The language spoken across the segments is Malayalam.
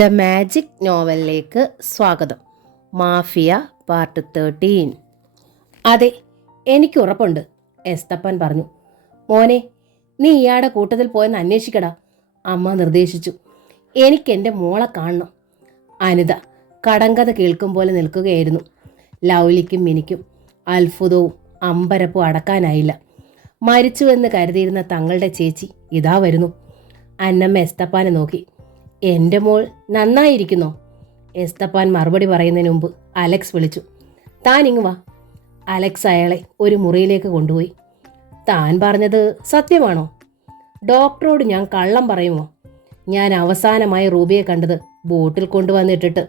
ദ മാജിക് നോവലിലേക്ക് സ്വാഗതം. Mafia part 13. അതെ, എനിക്ക് ഉറപ്പുണ്ട്, എസ്തപ്പൻ പറഞ്ഞു. മോനെ, നീ ഇയാളുടെ കൂട്ടത്തിൽ പോയെന്ന് അന്വേഷിക്കടാ, അമ്മ നിർദ്ദേശിച്ചു. എനിക്കെൻ്റെ മോളെ കാണണം. അനിത കടങ്കഥ കേൾക്കും പോലെ നിൽക്കുകയായിരുന്നു. ലൗലിക്കും മിനിക്കും അത്ഭുതവും അമ്പരപ്പും അടക്കാനായില്ല. മരിച്ചുവെന്ന് കരുതിയിരുന്ന തങ്ങളുടെ ചേച്ചി ഇതാ വരുന്നു. അന്നമ്മ എസ്തപ്പാനെ നോക്കി. എൻ്റെ മോൾ നന്നായിരിക്കുന്നോ? എസ്തപ്പാൻ മറുപടി പറയുന്നതിന് മുമ്പ് അലക്സ് വിളിച്ചു. താൻ ഇങ്ങ് വാ. അലക്സ് അയാളെ ഒരു മുറിയിലേക്ക് കൊണ്ടുപോയി. താൻ പറഞ്ഞത് സത്യമാണോ? ഡോക്ടറോട് ഞാൻ കള്ളം പറയുമോ? ഞാൻ അവസാനമായി റൂബിയെ കണ്ടത് ബോട്ടിൽ കൊണ്ടുവന്നിട്ടിട്ട്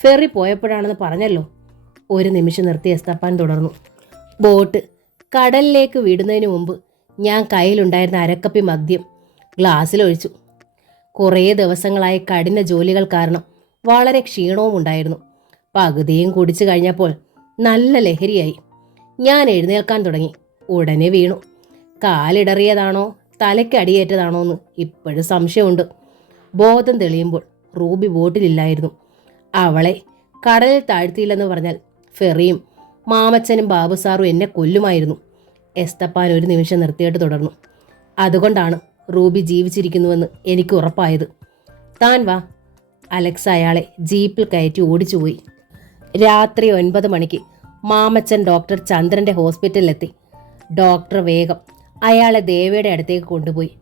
ഫെറി പോയപ്പോഴാണെന്ന് പറഞ്ഞല്ലോ. ഒരു നിമിഷം നിർത്തി എസ്തപ്പാൻ തുടർന്നു. ബോട്ട് കടലിലേക്ക് വിടുന്നതിന് മുമ്പ് ഞാൻ കയ്യിലുണ്ടായിരുന്ന അരക്കപ്പി മദ്യം ഗ്ലാസ്സിലൊഴിച്ചു. കുറേ ദിവസങ്ങളായി കഠിന ജോലികൾ കാരണം വളരെ ക്ഷീണവും ഉണ്ടായിരുന്നു. പകുതിയും കുടിച്ചു കഴിഞ്ഞപ്പോൾ നല്ല ലഹരിയായി. ഞാൻ എഴുന്നേൽക്കാൻ തുടങ്ങി. ഉടനെ വീണു. കാലിടറിയതാണോ തലയ്ക്കടിയേറ്റതാണോ എന്ന് ഇപ്പോഴും സംശയമുണ്ട്. ബോധം തെളിയുമ്പോൾ റൂബി ബോട്ടിലില്ലായിരുന്നു. അവളെ കടലിൽ താഴ്ത്തിയില്ലെന്ന് പറഞ്ഞാൽ ഫെറിയും മാമച്ചനും ബാബുസാറും എന്നെ കൊല്ലുമായിരുന്നു. എസ്തപ്പാൻ ഒരു നിമിഷം നിർത്തിയിട്ട് തുടർന്നു. അതുകൊണ്ടാണ് റൂബി ജീവിച്ചിരിക്കുന്നുവെന്ന് എനിക്ക് ഉറപ്പായത്. താൻ വാ. അലക്സ് അയാളെ ജീപ്പിൽ കയറ്റി ഓടിച്ചുപോയി. രാത്രി 9 മണിക്ക് മാമച്ചൻ ഡോക്ടർ ചന്ദ്രൻ്റെ ഹോസ്പിറ്റലിലെത്തി. ഡോക്ടർ വേഗം അയാളെ ദേവയുടെ അടുത്തേക്ക് കൊണ്ടുപോയി.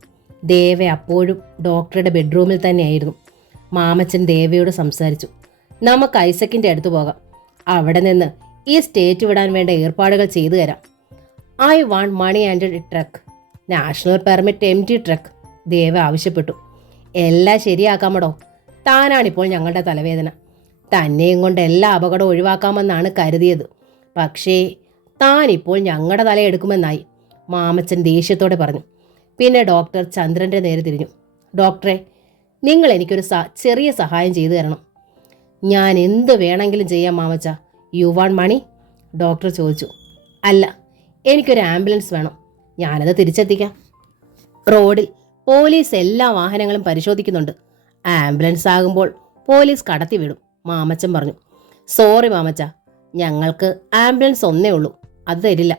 ദേവ അപ്പോഴും ഡോക്ടറുടെ ബെഡ്റൂമിൽ തന്നെയായിരുന്നു. മാമച്ചൻ ദേവയോട് സംസാരിച്ചു. നമുക്ക് ഐസക്കിൻ്റെ അടുത്ത് പോകാം. അവിടെ നിന്ന് ഈ സ്റ്റേറ്റ് വിടാൻ വേണ്ട ഏർപ്പാടുകൾ ചെയ്തു തരാം. I want money and truck, national permit empty truck, Deva ആവശ്യപ്പെട്ടു. എല്ലാം ശരിയാക്കാമടോ. താനാണിപ്പോൾ ഞങ്ങളുടെ തലവേദന. തന്നെയും കൊണ്ട് എല്ലാ അപകടവും ഒഴിവാക്കാമെന്നാണ് കരുതിയത്. പക്ഷേ താനിപ്പോൾ ഞങ്ങളുടെ തലയെടുക്കുമെന്നായി, മാമച്ചൻ ദേഷ്യത്തോടെ പറഞ്ഞു. പിന്നെ ഡോക്ടർ ചന്ദ്രൻ്റെ നേരെ തിരിഞ്ഞു. ഡോക്ടറെ, നിങ്ങൾ എനിക്കൊരു ചെറിയ സഹായം ചെയ്തു തരണം. ഞാൻ എന്ത് വേണമെങ്കിലും ചെയ്യാം മാമച്ച. You want money? ഡോക്ടർ ചോദിച്ചു. അല്ല, എനിക്കൊരു ആംബുലൻസ് വേണം. ഞാനത് തിരിച്ചെത്തിക്കാം. റോഡിൽ പോലീസ് എല്ലാ വാഹനങ്ങളും പരിശോധിക്കുന്നുണ്ട്. ആംബുലൻസ് ആകുമ്പോൾ പോലീസ് കടത്തിവിടും, മാമച്ചൻ പറഞ്ഞു. സോറി മാമച്ച, ഞങ്ങൾക്ക് ആംബുലൻസ് ഒന്നേ ഉള്ളൂ, അത് തരില്ല.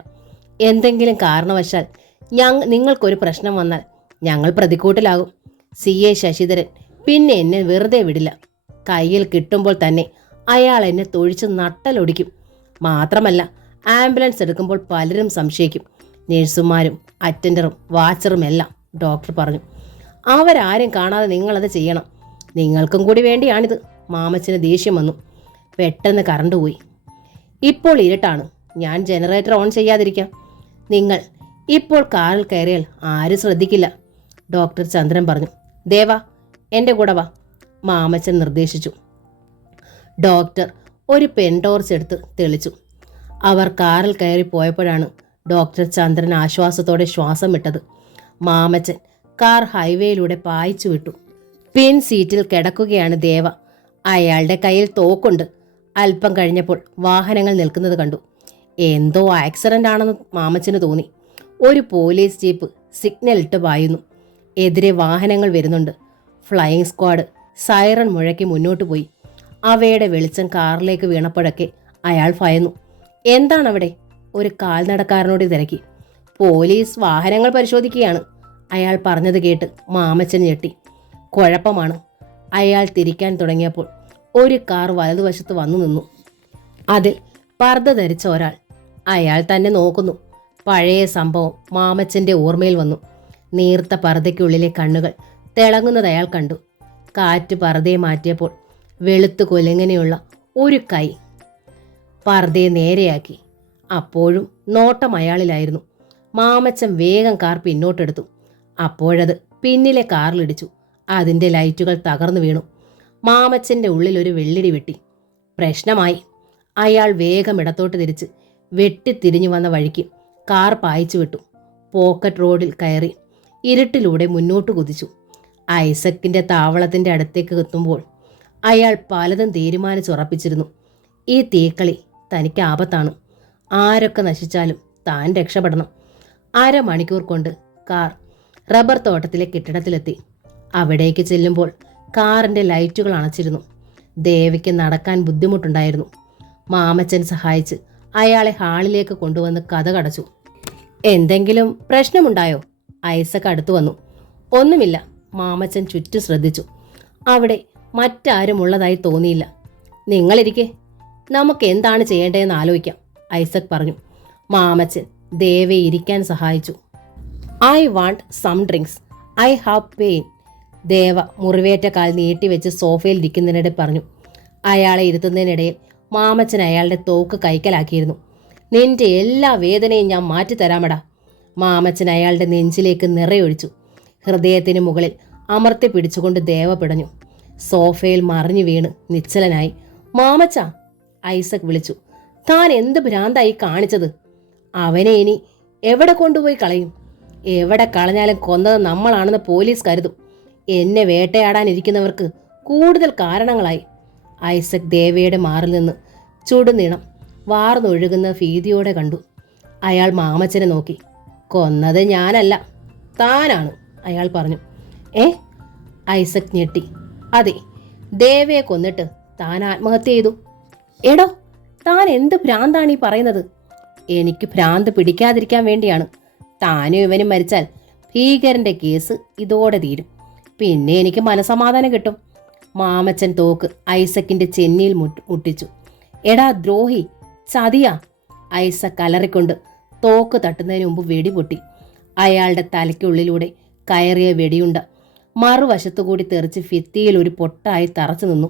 എന്തെങ്കിലും കാരണവശാൽ നിങ്ങൾക്കൊരു പ്രശ്നം വന്നാൽ ഞങ്ങൾ പ്രതിക്കൂട്ടിലാകും. CA ശശിധരൻ പിന്നെ എന്നെ വെറുതെ വിടില്ല. കയ്യിൽ കിട്ടുമ്പോൾ തന്നെ അയാൾ എന്നെ തൊഴിച്ച് നട്ടലൊടിക്കും. മാത്രമല്ല, ആംബുലൻസ് എടുക്കുമ്പോൾ പലരും സംശയിക്കും, നേഴ്സുമാരും അറ്റൻഡറും വാച്ചറും എല്ലാം, ഡോക്ടർ പറഞ്ഞു. അവരാരും കാണാതെ നിങ്ങളത് ചെയ്യണം. നിങ്ങൾക്കും കൂടി വേണ്ടിയാണിത്. മാമച്ചന് ദേഷ്യം വന്നു. പെട്ടെന്ന് കറണ്ട് പോയി. ഇപ്പോൾ ഇരുട്ടാണ്. ഞാൻ ജനറേറ്റർ ഓൺ ചെയ്യാതിരിക്കാം. നിങ്ങൾ ഇപ്പോൾ കാറിൽ കയറിയാൽ ആരും ശ്രദ്ധിക്കില്ല, ഡോക്ടർ ചന്ദ്രൻ പറഞ്ഞു. ദേവ, എൻ്റെ കൂടെ വാ, മാമച്ചൻ നിർദ്ദേശിച്ചു. ഡോക്ടർ ഒരു പെൻ ടോർച്ച് എടുത്ത് തെളിച്ചു. അവർ കാറിൽ കയറി പോയപ്പോഴാണ് ഡോക്ടർ ചന്ദ്രൻ ആശ്വാസത്തോടെ ശ്വാസം വിട്ടത്. മാമച്ചൻ കാർ ഹൈവേയിലൂടെ പായിച്ചു വിട്ടു. പിൻ സീറ്റിൽ കിടക്കുകയാണ് ദേവ. അയാളുടെ കയ്യിൽ തോക്കുണ്ട്. അല്പം കഴിഞ്ഞപ്പോൾ വാഹനങ്ങൾ നിൽക്കുന്നത് കണ്ടു. എന്തോ ആക്സിഡൻ്റ് ആണെന്ന് മാമച്ചന് തോന്നി. ഒരു പോലീസ് ജീപ്പ് സിഗ്നൽ ഇട്ട് പായുന്നു. എതിരെ വാഹനങ്ങൾ വരുന്നുണ്ട്. ഫ്ലൈയിങ് സ്ക്വാഡ് സൈറൺ മുഴക്കി മുന്നോട്ട് പോയി. അവയുടെ വെളിച്ചം കാറിലേക്ക് വീണപ്പോഴൊക്കെ അയാൾ ഭയന്നു. എന്താണവിടെ? ഒരു കാൽനടക്കാരനോട് തിരക്കി. പോലീസ് വാഹനങ്ങൾ പരിശോധിക്കുകയാണ്, അയാൾ പറഞ്ഞത് കേട്ട് മാമച്ചൻ ഞെട്ടി. കുഴപ്പമാണ്. അയാൾ തിരിക്കാൻ തുടങ്ങിയപ്പോൾ ഒരു കാർ വലതുവശത്ത് വന്നു നിന്നു. അതിൽ പർദ്ദ ധരിച്ച ഒരാൾ. അയാൾ തന്നെ നോക്കുന്നു. പഴയ സംഭവം മാമച്ചൻ്റെ ഓർമ്മയിൽ വന്നു. നീർത്ത പർദ്ദയ്ക്കുള്ളിലെ കണ്ണുകൾ തിളങ്ങുന്നത് അയാൾ കണ്ടു. കാറ്റ് പർദ്ദയെ മാറ്റിയപ്പോൾ വെളുത്തു കൊലങ്ങനെയുള്ള ഒരു കൈ പർദ്ദയെ നേരെയാക്കി. അപ്പോഴും നോട്ടം അയാളിലായിരുന്നു. മാമച്ചൻ വേഗം കാർ പിന്നോട്ടെടുത്തു. അപ്പോഴത് പിന്നിലെ കാറിലിടിച്ചു. അതിൻ്റെ ലൈറ്റുകൾ തകർന്നു വീണു. മാമച്ചൻ്റെ ഉള്ളിൽ ഒരു വെള്ളിടി വെട്ടി. പ്രശ്നമായി. അയാൾ വേഗം ഇടത്തോട്ട് തിരിച്ച് വെട്ടിത്തിരിഞ്ഞു വന്ന വഴിക്ക് കാർ പായിച്ചു വിട്ടു. പോക്കറ്റ് റോഡിൽ കയറി ഇരുട്ടിലൂടെ മുന്നോട്ട് കുതിച്ചു. ഐസക്കിൻ്റെ താവളത്തിൻ്റെ അടുത്തേക്ക് എത്തുമ്പോൾ അയാൾ പലതും തീരുമാനിച്ചുറപ്പിച്ചിരുന്നു. ഈ തീക്കളി തനിക്ക് ആപത്താണ്. ആരൊക്കെ നശിച്ചാലും താൻ രക്ഷപ്പെടണം. 1/2 മണിക്കൂർ കൊണ്ട് കാർ റബ്ബർ തോട്ടത്തിലെ കെട്ടിടത്തിലെത്തി. അവിടേക്ക് ചെല്ലുമ്പോൾ കാറിൻ്റെ ലൈറ്റുകൾ അണച്ചിരുന്നു. ദേവയ്ക്ക് നടക്കാൻ ബുദ്ധിമുട്ടുണ്ടായിരുന്നു. മാമച്ചൻ സഹായിച്ച് അയാളെ ഹാളിലേക്ക് കൊണ്ടുവന്ന് കതകടച്ചു. എന്തെങ്കിലും പ്രശ്നമുണ്ടായോ? ഐസക് അടുത്തു വന്നു. ഒന്നുമില്ല. മാമച്ചൻ ചുറ്റും ശ്രദ്ധിച്ചു. അവിടെ മറ്റാരും ഉള്ളതായി തോന്നിയില്ല. നിങ്ങളിരിക്കെ, നമുക്ക് എന്താണ് ചെയ്യേണ്ടതെന്ന് ആലോചിക്കാം, ഐസക് പറഞ്ഞു. മാമച്ചൻ ദേവയെ ഇരിക്കാൻ സഹായിച്ചു. I want some drinks. I have pain. Deva മുറിവേറ്റ കാൽ നീട്ടിവെച്ച് സോഫയിൽ ഇരിക്കുന്നതിനിടെ പറഞ്ഞു. അയാളെ ഇരുത്തുന്നതിനിടയിൽ മാമച്ചൻ അയാളുടെ തോക്ക് കൈക്കലാക്കിയിരുന്നു. നിന്റെ എല്ലാ വേദനയും ഞാൻ മാറ്റിത്തരാമടാ. മാമച്ചൻ അയാളുടെ നെഞ്ചിലേക്ക് നിറയൊഴിച്ചു. ഹൃദയത്തിന് മുകളിൽ അമർത്തി പിടിച്ചുകൊണ്ട് ദേവ പിടഞ്ഞു. സോഫയിൽ മറിഞ്ഞു വീണ് നിശ്ചലനായി. മാമച്ച, ഐസക് വിളിച്ചു. താൻ എന്ത് ഭ്രാന്തായി കാണിച്ചത്? അവനെ ഇനി എവിടെ കൊണ്ടുപോയി കളയും? എവിടെ കളഞ്ഞാലും കൊന്നത് നമ്മളാണെന്ന് പോലീസ് കരുതും. എന്നെ വേട്ടയാടാനിരിക്കുന്നവർക്ക് കൂടുതൽ കാരണങ്ങളായി. ഐസക് ദേവയുടെ മാറിൽ നിന്ന് ചുടുനീളം വാർന്നൊഴുകുന്ന ഭീതിയോടെ കണ്ടു. അയാൾ മാമച്ചനെ നോക്കി. കൊന്നത് ഞാനല്ല, താനാണ്, അയാൾ പറഞ്ഞു. ഐസക് ഞെട്ടി. അതെ, ദേവയെ കൊന്നിട്ട് താൻ ആത്മഹത്യ ചെയ്തു. എടോ, താൻ എന്ത് ഭ്രാന്താണ് ഈ പറയുന്നത്? എനിക്ക് ഭ്രാന്ത് പിടിക്കാതിരിക്കാൻ വേണ്ടിയാണ്. താനും ഇവനും മരിച്ചാൽ ഭീകരന്റെ കേസ് ഇതോടെ തീരും. പിന്നെ എനിക്ക് മനസമാധാനം കിട്ടും. മാമച്ചൻ തോക്ക് ഐസക്കിന്റെ ചെന്നിയിൽ മുട്ടിച്ചു. എടാ ദ്രോഹി, ചതിയാ! ഐസക് അലറിക്കൊണ്ട് തോക്ക് തട്ടുന്നതിന് മുമ്പ് വെടിപൊട്ടി. അയാളുടെ തലയ്ക്കുള്ളിലൂടെ കയറിയ വെടിയുണ്ട മറുവശത്തുകൂടി തെറിച്ച് ഭിത്തിയിൽ ഒരു പൊട്ടായി തറച്ചു നിന്നു.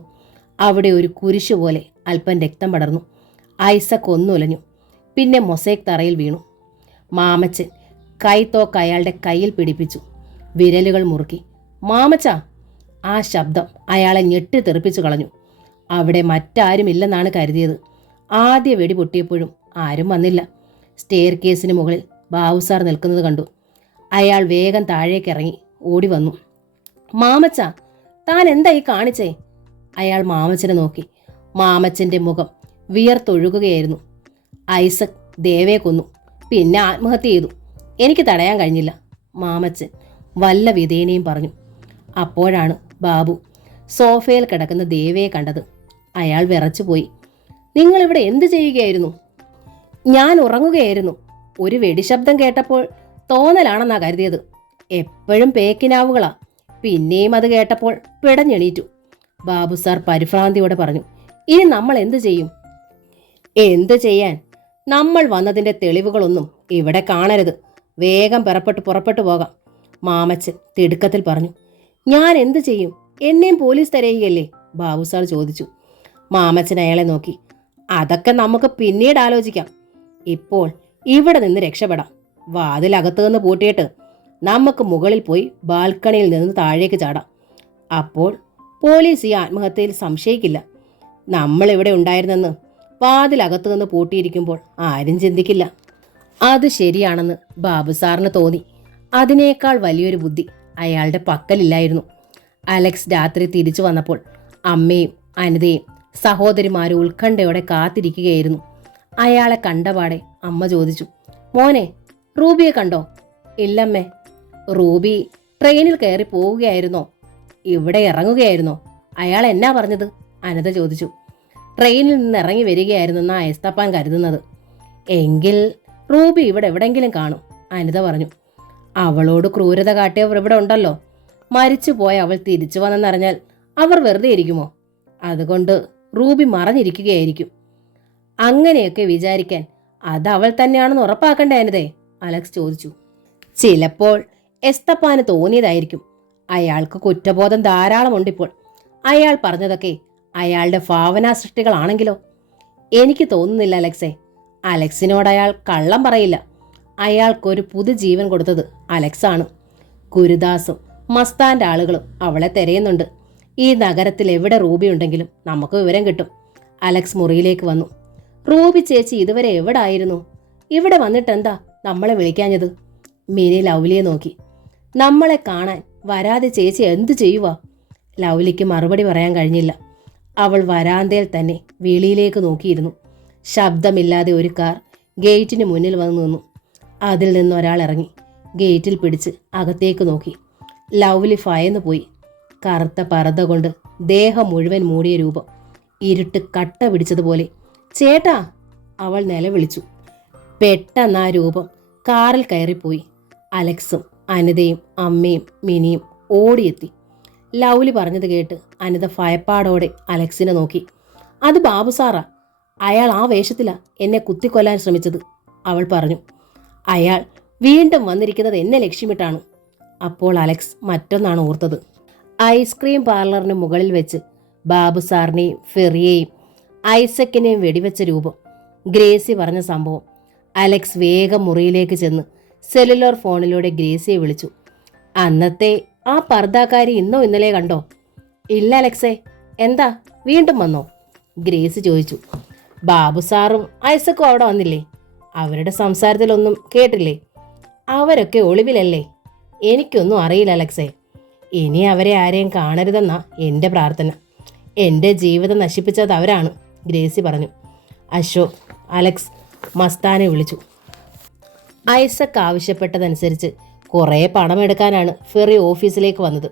അവിടെ ഒരു കുരിശു പോലെ അല്പം രക്തം പടർന്നു. ഐസക് ഒന്നുലഞ്ഞു. പിന്നെ മൊസൈക്ക് തറയിൽ വീണു. മാമച്ചൻ കൈത്തോക്ക് അയാളുടെ കയ്യിൽ പിടിപ്പിച്ചു. വിരലുകൾ മുറുക്കി. മാമച്ച! ആ ശബ്ദം അയാളെ ഞെട്ടിത്തെറിപ്പിച്ചു കളഞ്ഞു. അവിടെ മറ്റാരുമില്ലെന്നാണ് കരുതിയത്. ആദ്യ വെടി പൊട്ടിയപ്പോഴും ആരും വന്നില്ല. സ്റ്റെയർ കേസിന് മുകളിൽ ബാബുസാർ നിൽക്കുന്നത് കണ്ടു. അയാൾ വേഗം താഴേക്കിറങ്ങി ഓടി വന്നു. മാമച്ച, താൻ എന്തായി കാണിച്ചേ? അയാൾ മാമച്ചനെ നോക്കി. മാമച്ചന്റെ മുഖം വിയർത്തൊഴുകുകയായിരുന്നു. ഐസക് ദേവയെ കൊന്നു, പിന്നെ ആത്മഹത്യ ചെയ്തു. എനിക്ക് തടയാൻ കഴിഞ്ഞില്ല, മാമച്ചൻ വല്ല വിധേനയും പറഞ്ഞു. അപ്പോഴാണ് ബാബു സോഫയിൽ കിടക്കുന്ന ദേവയെ കണ്ടത്. അയാൾ വിറച്ചുപോയി. നിങ്ങളിവിടെ എന്ത് ചെയ്യുകയായിരുന്നു? ഞാൻ ഉറങ്ങുകയായിരുന്നു. ഒരു വെടിശബ്ദം കേട്ടപ്പോൾ തോന്നലാണെന്നാ കരുതിയത്. എപ്പോഴും പേക്കിനാവുകളാ. പിന്നെയും അത് കേട്ടപ്പോൾ പിടഞ്ഞെണീറ്റു, ബാബു സാർ പരിഭ്രാന്തിയോടെ പറഞ്ഞു. ഇനി നമ്മൾ എന്ത് ചെയ്യും? എന്ത് ചെയ്യാൻ? നമ്മൾ വന്നതിന്റെ തെളിവുകളൊന്നും ഇവിടെ കാണരുത്. വേഗം പുറപ്പെട്ടു പോകാം, മാമച്ചൻ തിടുക്കത്തിൽ പറഞ്ഞു. ഞാൻ എന്ത് ചെയ്യും? എന്നെയും പോലീസ് തിരയുകയല്ലേ? ബാബു സാർ ചോദിച്ചു. മാമച്ചൻ അയാളെ നോക്കി. അതൊക്കെ നമുക്ക് പിന്നീട് ആലോചിക്കാം. ഇപ്പോൾ ഇവിടെ നിന്ന് രക്ഷപ്പെടാം. വാതിലകത്തു നിന്ന് പൂട്ടിയിട്ട് നമുക്ക് മുകളിൽ പോയി ബാൽക്കണിയിൽ നിന്ന് താഴേക്ക് ചാടാം. അപ്പോൾ പോലീസ് ഈ ആത്മഹത്യയിൽ സംശയിക്കില്ല. നമ്മളിവിടെ ഉണ്ടായിരുന്നെന്ന് വാതിലകത്തു നിന്ന് പൂട്ടിയിരിക്കുമ്പോൾ ആരും ചിന്തിക്കില്ല. അത് ശരിയാണെന്ന് ബാബു സാറിന് തോന്നി. അതിനേക്കാൾ വലിയൊരു ബുദ്ധി അയാളുടെ പക്കലില്ലായിരുന്നു. അലക്സ് രാത്രി തിരിച്ചു വന്നപ്പോൾ അമ്മയും അനിതയും സഹോദരിമാരും ഉത്കണ്ഠയോടെ കാത്തിരിക്കുകയായിരുന്നു. അയാളെ കണ്ടപാടെ അമ്മ ചോദിച്ചു, മോനെ, റൂബിയെ കണ്ടോ? ഇല്ലമ്മേ. റൂബി ട്രെയിനിൽ കയറി പോവുകയായിരുന്നോ? ഇവിടെ ഇറങ്ങുകയായിരുന്നോ? അയാൾ എന്നാ പറഞ്ഞത്? അനിത ചോദിച്ചു. ട്രെയിനിൽ നിന്ന് ഇറങ്ങി വരികയായിരുന്നെന്നാ എസ്തപ്പാൻ കരുതുന്നത്. എങ്കിൽ റൂബി ഇവിടെ എവിടെങ്കിലും കാണും, അനിത പറഞ്ഞു. അവളോട് ക്രൂരത കാട്ടിയവർ ഇവിടെ ഉണ്ടല്ലോ. മരിച്ചുപോയ അവൾ തിരിച്ചു വന്നെന്നറിഞ്ഞാൽ അവർ വെറുതെ ഇരിക്കുമോ? അതുകൊണ്ട് റൂബി മറഞ്ഞിരിക്കുകയായിരിക്കും. അങ്ങനെയൊക്കെ വിചാരിക്കാൻ അത് അവൾ തന്നെയാണെന്ന് ഉറപ്പാക്കണ്ടേ അനിതേ? അലക്സ് ചോദിച്ചു. ചിലപ്പോൾ എസ്തപ്പാന് തോന്നിയതായിരിക്കും. അയാൾക്ക് കുറ്റബോധം ധാരാളമുണ്ടിപ്പോൾ. അയാൾ പറഞ്ഞതൊക്കെ അയാളുടെ ഭാവനാ സൃഷ്ടികളാണെങ്കിലോ? എനിക്ക് തോന്നുന്നില്ല അലക്സേ. അലക്സിനോട് അയാൾ കള്ളം പറയില്ല. അയാൾക്കൊരു പുതുജീവൻ കൊടുത്തത് അലക്സാണ്. ഗുരുദാസും മസ്താന്റെ ആളുകളും അവളെ തിരയുന്നുണ്ട്. ഈ നഗരത്തിൽ എവിടെ റൂബി ഉണ്ടെങ്കിലും നമുക്ക് വിവരം കിട്ടും. അലക്സ് മുറിയിലേക്ക് വന്നു. റൂബി ചേച്ചി ഇതുവരെ എവിടെ ആയിരുന്നു? ഇവിടെ വന്നിട്ടെന്താ നമ്മളെ വിളിക്കാഞ്ഞത്? മിനി ലൗലിയെ നോക്കി. നമ്മളെ കാണാൻ വരാതെ ചേച്ചി എന്തു ചെയ്യുവാ? ലൗലിക്ക് മറുപടി പറയാൻ കഴിഞ്ഞില്ല. അവൾ വരാന്തയിൽ തന്നെ വെളിയിലേക്ക് നോക്കിയിരുന്നു. ശബ്ദമില്ലാതെ ഒരു കാർ ഗേറ്റിന് മുന്നിൽ വന്നു നിന്നു. അതിൽ നിന്നൊരാൾ ഇറങ്ങി ഗേറ്റിൽ പിടിച്ച് അകത്തേക്ക് നോക്കി. ലൗലി ഭയന്നു പോയി. കറുത്ത പർദ്ദ കൊണ്ട് ദേഹം മുഴുവൻ മൂടിയ രൂപം. ഇരുട്ട് കട്ട പിടിച്ചതുപോലെ. ചേട്ടാ, അവൾ നിലവിളിച്ചു. പെട്ടെന്ന് ആ രൂപം കാറിൽ കയറിപ്പോയി. അലക്സും അനിതയും അമ്മയും മിനിയും ഓടിയെത്തി. ലൗലി പറഞ്ഞത് കേട്ട് അനിത ഭയപ്പാടോടെ അലക്സിനെ നോക്കി. അത് ബാബു സാറാ. അയാൾ ആ വേഷത്തിലാ എന്നെ കുത്തിക്കൊല്ലാൻ ശ്രമിച്ചത്, അവൾ പറഞ്ഞു. അയാൾ വീണ്ടും വന്നിരിക്കുന്നത് എന്നെ ലക്ഷ്യമിട്ടാണ്. അപ്പോൾ അലക്സ് മറ്റൊന്നാണ് ഓർത്തത്. ഐസ്ക്രീം പാർലറിന് മുകളിൽ വെച്ച് ബാബു സാറിനെയും ഫെറിയെയും ഐസക്കിനെയും വെടിവെച്ച രൂപം. ഗ്രേസി പറഞ്ഞ സംഭവം. അലക്സ് വേഗം മുറിയിലേക്ക് ചെന്ന് സെല്ലുലാർ ഫോണിലൂടെ ഗ്രേസിയെ വിളിച്ചു. അന്നത്തെ ആ പർദ്ദാക്കാരി ഇന്നോ ഇന്നലെ കണ്ടോ? ഇല്ല അലക്സേ. എന്താ, വീണ്ടും വന്നോ? ഗ്രേസി ചോദിച്ചു. ബാബു സാറും ഐസക്കും അവിടെ വന്നില്ലേ? അവരുടെ സംസാരത്തിലൊന്നും കേട്ടില്ലേ? അവരൊക്കെ ഒളിവിലല്ലേ? എനിക്കൊന്നും അറിയില്ല അലക്സേ. ഇനി അവരെ ആരെയും കാണരുതെന്നാ എൻ്റെ പ്രാർത്ഥന. എൻ്റെ ജീവിതം നശിപ്പിച്ചത് അവരാണ്, ഗ്രേസി പറഞ്ഞു. അശോക് അലക്സ് മസ്താനെ വിളിച്ചു. ഐസക് ആവശ്യപ്പെട്ടതനുസരിച്ച് കുറേ പണമെടുക്കാനാണ് ഫെറി ഓഫീസിലേക്ക് വന്നത്.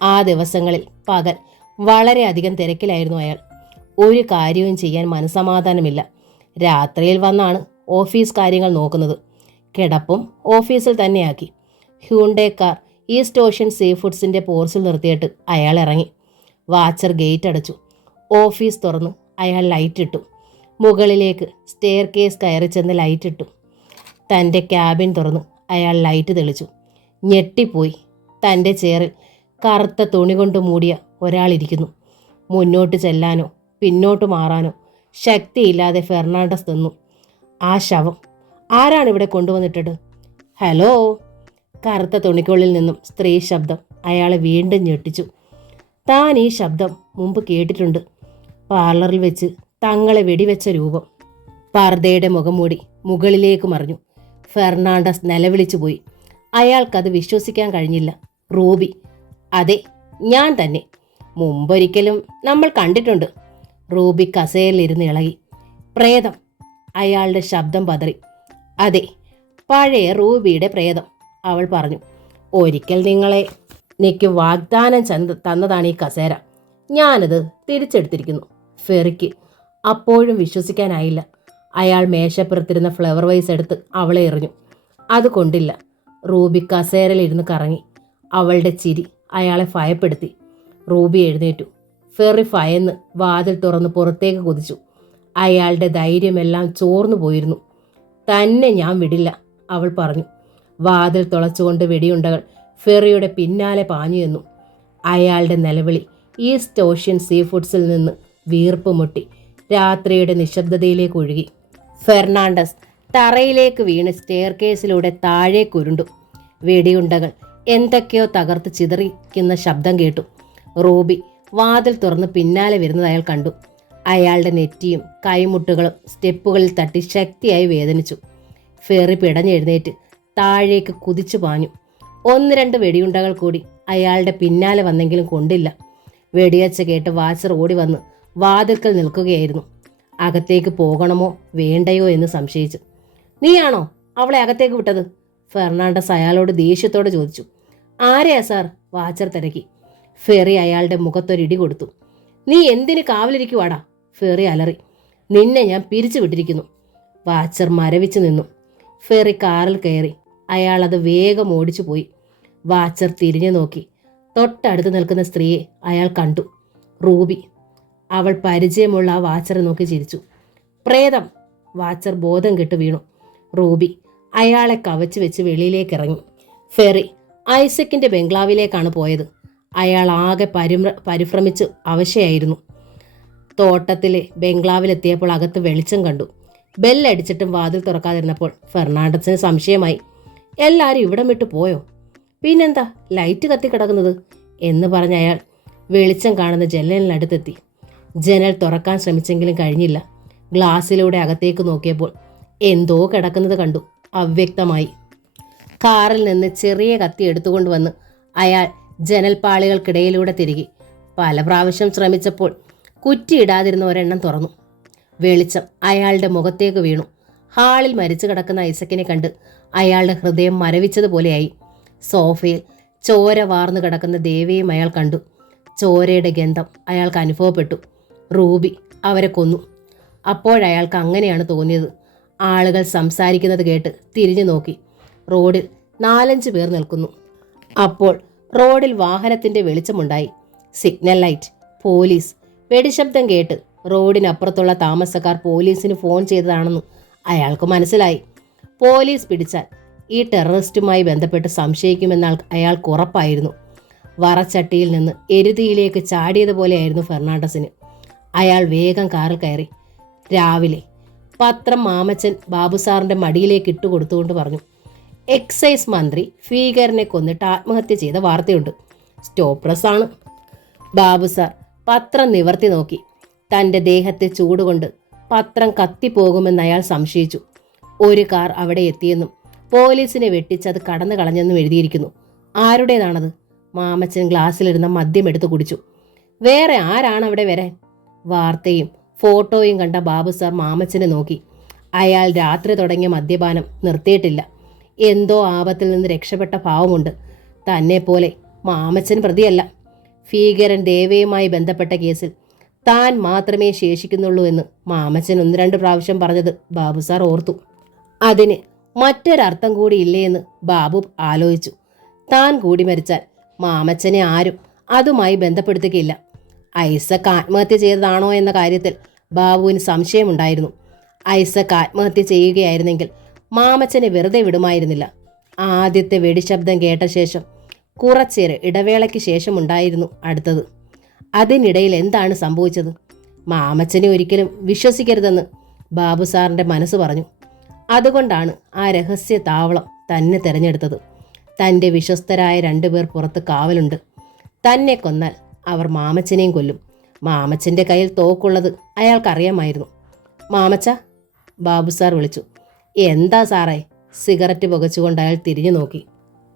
ആ ദിവസങ്ങളിൽ പകൽ വളരെയധികം തിരക്കിലായിരുന്നു അയാൾ. ഒരു കാര്യവും ചെയ്യാൻ മനസ്സമാധാനമില്ല. രാത്രിയിൽ വന്നാണ് ഓഫീസ് കാര്യങ്ങൾ നോക്കുന്നത്. കിടപ്പും ഓഫീസിൽ തന്നെയാക്കി. ഹ്യൂണ്ടേ കാർ ഈസ്റ്റ് ഓഷ്യൻ സീ ഫുഡ്സിൻ്റെ പോർച്ചിൽ നിർത്തിയിട്ട് അയാൾ ഇറങ്ങി. വാച്ചർ ഗേറ്റ് അടച്ചു. ഓഫീസ് തുറന്ന് അയാൾ ലൈറ്റ് ഇട്ടു. മുകളിലേക്ക് സ്റ്റെയർ കേസ് കയറി ചെന്ന് ലൈറ്റ് ഇട്ടു. തൻ്റെ ക്യാബിൻ തുറന്ന് അയാൾ ലൈറ്റ് തെളിച്ചു. ഞെട്ടിപ്പോയി. തൻ്റെ ചെയറിൽ കറുത്ത തുണി കൊണ്ട് മൂടിയ ഒരാളിരിക്കുന്നു. മുന്നോട്ട് ചെല്ലാനോ പിന്നോട്ട് മാറാനോ ശക്തിയില്ലാതെ ഫെർണാണ്ടസ് നിന്നു. ആ ശവം ആരാണിവിടെ കൊണ്ടുവന്നിട്ടത്? ഹലോ! കറുത്ത തുണിക്കുള്ളിൽ നിന്നും സ്ത്രീ ശബ്ദം അയാളെ വീണ്ടും ഞെട്ടിച്ചു. താൻ ഈ ശബ്ദം മുമ്പ് കേട്ടിട്ടുണ്ട്. പാർലറിൽ വെച്ച് തങ്ങളെ വെടിവെച്ച രൂപം. പർദ്ദയുടെ മുഖംമൂടി മുകളിലേക്ക് മറിഞ്ഞു. ഫെർണാണ്ടസ് നിലവിളിച്ചു പോയി. അയാൾക്കത് വിശ്വസിക്കാൻ കഴിഞ്ഞില്ല. റൂബി. അതെ, ഞാൻ തന്നെ. മുമ്പൊരിക്കലും നമ്മൾ കണ്ടിട്ടുണ്ട്. റൂബി കസേരയിലിരുന്ന് ഇളകി. പ്രേതം. അയാളുടെ ശബ്ദം പതറി. അതെ, പഴയ റൂബിയുടെ പ്രേതം, അവൾ പറഞ്ഞു. ഒരിക്കൽ എനിക്ക് വാഗ്ദാനം തന്നതാണ് ഈ കസേര. ഞാനത് തിരിച്ചെടുത്തിരിക്കുന്നു. ഫെറിക്ക് അപ്പോഴും വിശ്വസിക്കാനായില്ല. അയാൾ മേശപ്പുറത്തിരുന്ന ഫ്ലവർ വൈസ് എടുത്ത് അവളെ എറിഞ്ഞു. അത് കൊണ്ടില്ല. റൂബി കസേരയിലിരുന്ന് കറങ്ങി. അവളുടെ ചിരി അയാളെ ഭയപ്പെടുത്തി. റൂബി എഴുന്നേറ്റു. ഫെറി ഭയന്ന് വാതിൽ തുറന്ന് പുറത്തേക്ക് കുതിച്ചു. അയാളുടെ ധൈര്യമെല്ലാം ചോർന്നു പോയിരുന്നു. തന്നെ ഞാൻ വിടില്ല, അവൾ പറഞ്ഞു. വാതിൽ തുളച്ചുകൊണ്ട് വെടിയുണ്ടകൾ ഫെറിയുടെ പിന്നാലെ പാഞ്ഞു എന്നു. അയാളുടെ നിലവിളി ഈസ്റ്റ് ഓഷ്യൻ സീ ഫുഡ്സിൽ നിന്ന് വീർപ്പ് മുട്ടി രാത്രിയുടെ നിശബ്ദതയിലേക്ക് ഒഴുകി. ഫെർണാണ്ടസ് തറയിലേക്ക് വീണ് സ്റ്റെയർ കേസിലൂടെ താഴേക്കുരുണ്ടു. വെടിയുണ്ടകൾ എന്തൊക്കെയോ തകർത്ത് ചിതറിക്കുന്ന ശബ്ദം കേട്ടു. റൂബി വാതിൽ തുറന്ന് പിന്നാലെ വരുന്നത് അയാൾ കണ്ടു. അയാളുടെ നെറ്റിയും കൈമുട്ടുകളും സ്റ്റെപ്പുകളിൽ തട്ടി ശക്തിയായി വേദനിച്ചു. ഫെറി പിടഞ്ഞെഴുന്നേറ്റ് താഴേക്ക് കുതിച്ചു പാഞ്ഞു. 1-2 വെടിയുണ്ടകൾ കൂടി അയാളുടെ പിന്നാലെ വന്നെങ്കിലും കൊണ്ടില്ല. വെടിയച്ച കേട്ട് വാച്ചർ ഓടി വന്ന് വാതിൽക്കൽ നിൽക്കുകയായിരുന്നു. അകത്തേക്ക് പോകണമോ വേണ്ടയോ എന്ന് സംശയിച്ചു. നീയാണോ അവളെ അകത്തേക്ക് വിട്ടത്? ഫെർണാണ്ടസ് അയാളോട് ദേഷ്യത്തോടെ ചോദിച്ചു. ആരെയാ സാർ? വാച്ചർ തിരക്കി. ഫെറി അയാളുടെ മുഖത്തൊരിടി കൊടുത്തു. നീ എന്തിന് കാവലിരിക്കുവാടാ? ഫെറി അലറി. നിന്നെ ഞാൻ പിരിച്ചു വിട്ടിരിക്കുന്നു. വാച്ചർ മരവിച്ചു നിന്നു. ഫെറി കാറിൽ കയറി. അയാൾ അത് വേഗം ഓടിച്ചു പോയി. വാച്ചർ തിരിഞ്ഞു നോക്കി. തൊട്ടടുത്ത് നിൽക്കുന്ന സ്ത്രീയെ അയാൾ കണ്ടു. റൂബി. അവൾ പരിചയമുള്ള ആ വാച്ചറെ നോക്കി ചിരിച്ചു. പ്രേതം. വാച്ചർ ബോധം കെട്ട് വീണു. റൂബി അയാളെ കവച്ചു വെച്ച് വെളിയിലേക്ക് ഇറങ്ങി. ഫെറി ഐസക്കിന്റെ ബംഗ്ലാവിലേക്കാണ് പോയത്. അയാൾ ആകെ പരിഭ്രമിച്ച് അവശയായിരുന്നു. തോട്ടത്തിലെ ബംഗ്ലാവിലെത്തിയപ്പോൾ അകത്ത് വെളിച്ചം കണ്ടു. ബെല്ലടിച്ചിട്ടും വാതിൽ തുറക്കാതിരുന്നപ്പോൾ ഫെർണാണ്ടസിന് സംശയമായി. എല്ലാവരും ഇവിടം വിട്ടു പോയോ? പിന്നെന്താ ലൈറ്റ് കത്തിക്കിടക്കുന്നത് എന്ന് പറഞ്ഞ അയാൾ വെളിച്ചം കാണുന്ന ജനലിനടുത്തെത്തി. ജനൽ തുറക്കാൻ ശ്രമിച്ചെങ്കിലും കഴിഞ്ഞില്ല. ഗ്ലാസ്സിലൂടെ അകത്തേക്ക് നോക്കിയപ്പോൾ എന്തോ കിടക്കുന്നത് കണ്ടു. അവ്യക്തമായി. കാറിൽ നിന്ന് ചെറിയ കത്തി എടുത്തുകൊണ്ടുവന്ന് അയാൾ ജനൽപ്പാളികൾക്കിടയിലൂടെ തിരികെ. പല പ്രാവശ്യം ശ്രമിച്ചപ്പോൾ കുറ്റിയിടാതിരുന്ന ഒരെണ്ണം തുറന്നു. വെളിച്ചം അയാളുടെ മുഖത്തേക്ക് വീണു. ഹാളിൽ മരിച്ചു കിടക്കുന്ന ഐസക്കിനെ കണ്ട് അയാളുടെ ഹൃദയം മരവിച്ചതുപോലെയായി. സോഫയിൽ ചോര വാർന്നു കിടക്കുന്ന ദേവിയും അയാൾ കണ്ടു. ചോരയുടെ ഗന്ധം അയാൾക്ക് അനുഭവപ്പെട്ടു. റൂബി അവരെ കൊന്നു. അപ്പോഴയാൾക്ക് അങ്ങനെയാണ് തോന്നിയത്. ആളുകൾ സംസാരിക്കുന്നത് കേട്ട് തിരിഞ്ഞു നോക്കി. റോഡിൽ 4-5 പേർ നിൽക്കുന്നു. അപ്പോൾ റോഡിൽ വാഹനത്തിൻ്റെ വെളിച്ചമുണ്ടായി. Signal light, police. വെടിശബ്ദം കേട്ട് റോഡിനപ്പുറത്തുള്ള താമസക്കാർ പോലീസിന് ഫോൺ ചെയ്തതാണെന്ന് അയാൾക്ക് മനസ്സിലായി. പോലീസ് പിടിച്ചാൽ ഈ ടെററിസ്റ്റുമായി ബന്ധപ്പെട്ട് സംശയിക്കുമെന്ന് അയാൾക്ക് ഉറപ്പായിരുന്നു. വറച്ചട്ടിയിൽ നിന്ന് എരുതിയിലേക്ക് ചാടിയതുപോലെയായിരുന്നു ഫെർണാണ്ടസിന്. അയാൾ വേഗം കാറിൽ കയറി. രാവിലെ പത്രം മാമച്ചൻ ബാബുസാറിൻ്റെ മടിയിലേക്ക് ഇട്ടുകൊടുത്തുകൊണ്ട് പറഞ്ഞു, എക്സൈസ് മന്ത്രി ഫീഗറിനെ കൊന്നിട്ട് ആത്മഹത്യ ചെയ്ത വാർത്തയുണ്ട്. സ്റ്റോപ്പ് പ്രസ്സാണ്. ബാബുസാർ പത്രം നിവർത്തി നോക്കി. തൻ്റെ ദേഹത്തെ ചൂടുകൊണ്ട് പത്രം കത്തിപ്പോകുമെന്ന് അയാൾ സംശയിച്ചു. ഒരു കാർ അവിടെ എത്തിയെന്നും പോലീസിനെ വെട്ടിച്ചത് കടന്നു കളഞ്ഞെന്നും എഴുതിയിരിക്കുന്നു. ആരുടേതാണത്? മാമച്ചൻ ഗ്ലാസ്സിലിരുന്ന മദ്യം എടുത്തു കുടിച്ചു. വേറെ ആരാണ് അവിടെ വരാൻ? വാർത്തയും ഫോട്ടോയും കണ്ട ബാബുസാർ മാമച്ചനെ നോക്കി. അയാൾ രാത്രി തുടങ്ങിയ മദ്യപാനം നിർത്തിയിട്ടില്ല. എന്തോ ആപത്തിൽ നിന്ന് രക്ഷപ്പെട്ട ഭാവമുണ്ട്. തന്നെപ്പോലെ മാമച്ചൻ പ്രതിയല്ല. ഭീകരൻ ദേവയുമായി ബന്ധപ്പെട്ട കേസിൽ താൻ മാത്രമേ ശേഷിക്കുന്നുള്ളൂ എന്ന് മാമച്ചൻ 1-2 പ്രാവശ്യം പറഞ്ഞത് ബാബുസാർ ഓർത്തു. അതിന് മറ്റൊരർത്ഥം കൂടി ഇല്ലേന്ന് ബാബു ആലോചിച്ചു. താൻ കൂടി മരിച്ചാൽ മാമച്ചനെ ആരും അതുമായി ബന്ധപ്പെടുത്തുകയില്ല. ഐസക് ആത്മഹത്യ ചെയ്തതാണോ എന്ന കാര്യത്തിൽ ബാബുവിന് സംശയമുണ്ടായിരുന്നു. ഐസക് ആത്മഹത്യ ചെയ്യുകയായിരുന്നെങ്കിൽ മാമച്ചനെ വെറുതെ വിടുമായിരുന്നില്ല. ആദ്യത്തെ വെടിശബ്ദം കേട്ട ശേഷം കുറച്ചേറെ ഇടവേളയ്ക്ക് ശേഷമുണ്ടായിരുന്നു അടുത്തത്. അതിനിടയിൽ എന്താണ് സംഭവിച്ചത്? മാമച്ചനെ ഒരിക്കലും വിശ്വസിക്കരുതെന്ന് ബാബുസാറിൻ്റെ മനസ്സ് പറഞ്ഞു. അതുകൊണ്ടാണ് ആ രഹസ്യ താവളം തന്നെ തിരഞ്ഞെടുത്തത്. തൻ്റെ വിശ്വസ്തരായ 2 പേർ പുറത്ത് കാവലുണ്ട്. തന്നെ കൊന്നാൽ അവർ മാമച്ചനെയും കൊല്ലും. മാമച്ചൻ്റെ കയ്യിൽ തോക്കുള്ളത് അയാൾക്കറിയാമായിരുന്നു. മാമച്ച, ബാബുസാർ വിളിച്ചു. എന്താ സാറേ? സിഗരറ്റ് പുകച്ചുകൊണ്ട് അയാൾ തിരിഞ്ഞു നോക്കി.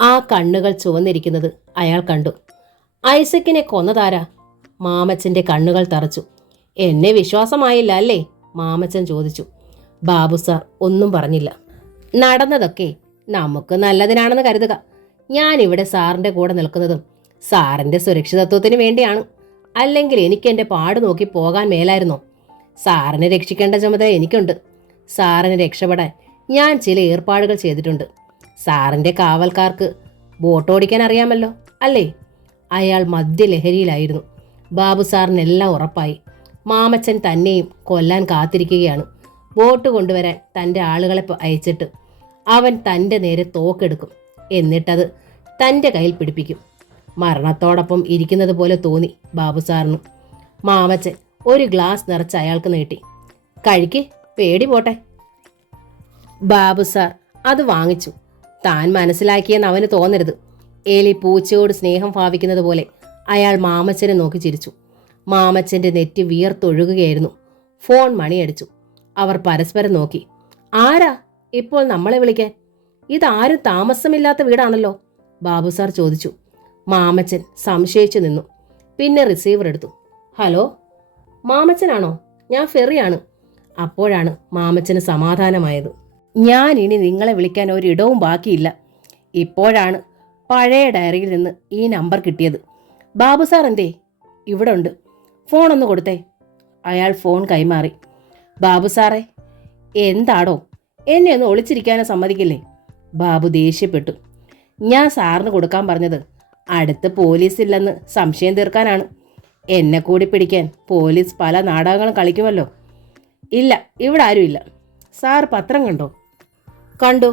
ആ കണ്ണുകൾ ചുവന്നിരിക്കുന്നത് അയാൾ കണ്ടു. ഐസക്കിനെ കൊന്നതാരാ? മാമച്ചൻ്റെ കണ്ണുകൾ തറച്ചു. എന്നെ വിശ്വാസമായില്ല അല്ലേ? മാമച്ചൻ ചോദിച്ചു. ബാബുസാർ ഒന്നും പറഞ്ഞില്ല. നടന്നതൊക്കെ നമുക്ക് നല്ലതിനാണെന്ന് കരുതുക. ഞാനിവിടെ സാറിൻ്റെ കൂടെ നിൽക്കുന്നതും സാറിൻ്റെ സുരക്ഷിതത്വത്തിന് വേണ്ടിയാണ്. അല്ലെങ്കിൽ എനിക്ക് എൻ്റെ പാട് നോക്കി പോകാൻ മേലായിരുന്നോ? സാറിനെ രക്ഷിക്കേണ്ട ചുമതല എനിക്കുണ്ട്. സാറിനെ രക്ഷപ്പെടാൻ ഞാൻ ചില ഏർപ്പാടുകൾ ചെയ്തിട്ടുണ്ട്. സാറിൻ്റെ കാവൽക്കാർക്ക് ബോട്ടോടിക്കാൻ അറിയാമല്ലോ അല്ലേ? അയാൾ മദ്യലഹരിയിലായിരുന്നു. ബാബു സാറിനെല്ലാം ഉറപ്പായി. മാമച്ചൻ തന്നെയും കൊല്ലാൻ കാത്തിരിക്കുകയാണ്. ബോട്ട് കൊണ്ടുവരാൻ തൻ്റെ ആളുകളെ അയച്ചിട്ട് അവൻ തൻ്റെ നേരെ തോക്കെടുക്കും. എന്നിട്ടത് തൻ്റെ കയ്യിൽ പിടിപ്പിക്കും. മരണത്തോടൊപ്പം ഇരിക്കുന്നത് പോലെ തോന്നി ബാബുസാറിന്. മാമച്ചൻ ഒരു ഗ്ലാസ് നിറച്ച് അയാൾക്ക് നീട്ടി. കഴിക്ക്, പേടി പോട്ടെ. ബാബുസാർ അത് വാങ്ങിച്ചു. താൻ മനസ്സിലാക്കിയെന്ന് അവന് തോന്നരുത്. എലി പൂച്ചയോട് സ്നേഹം ഭാവിക്കുന്നത് പോലെ അയാൾ മാമച്ചനെ നോക്കി ചിരിച്ചു. മാമച്ചൻ്റെ നെറ്റി വിയർത്തൊഴുകുകയായിരുന്നു. ഫോൺ മണിയടിച്ചു. അവർ പരസ്പരം നോക്കി. ആരാ ഇപ്പോൾ നമ്മളെ വിളിക്കാൻ? ഇതാരും താമസമില്ലാത്ത വീടാണല്ലോ, ബാബുസാർ ചോദിച്ചു. മാമച്ചൻ സംശയിച്ചു നിന്നു. പിന്നെ റിസീവർ എടുത്തു. ഹലോ, മാമച്ചനാണോ? ഞാൻ ഫെറിയാണ്. അപ്പോഴാണ് മാമച്ചന് സമാധാനമായത്. ഞാൻ ഇനി നിങ്ങളെ വിളിക്കാൻ ഒരിടവും ബാക്കിയില്ല. ഇപ്പോഴാണ് പഴയ ഡയറിയിൽ നിന്ന് ഈ നമ്പർ കിട്ടിയത്. ബാബുസാർ എന്തേ? ഇവിടെ ഉണ്ട്. ഫോണൊന്ന് കൊടുത്തേ. അയാൾ ഫോൺ കൈമാറി. ബാബുസാറേ, എന്താടോ? എന്നെ ഒന്ന് ഒളിച്ചിരിക്കാനോ സമ്മതിക്കില്ലേ? ബാബു ദേഷ്യപ്പെട്ടു. ഞാൻ സാറിന് കൊടുക്കാൻ പറഞ്ഞത് അടുത്ത് പോലീസില്ലെന്ന് സംശയം തീർക്കാനാണ്. എന്നെ കൂടി പിടിക്കാൻ പോലീസ് പല നാടകങ്ങളും കളിക്കുമല്ലോ. ഇല്ല, ഇവിടെ ആരുമില്ല. സാർ പത്രം കണ്ടോ? കണ്ടു.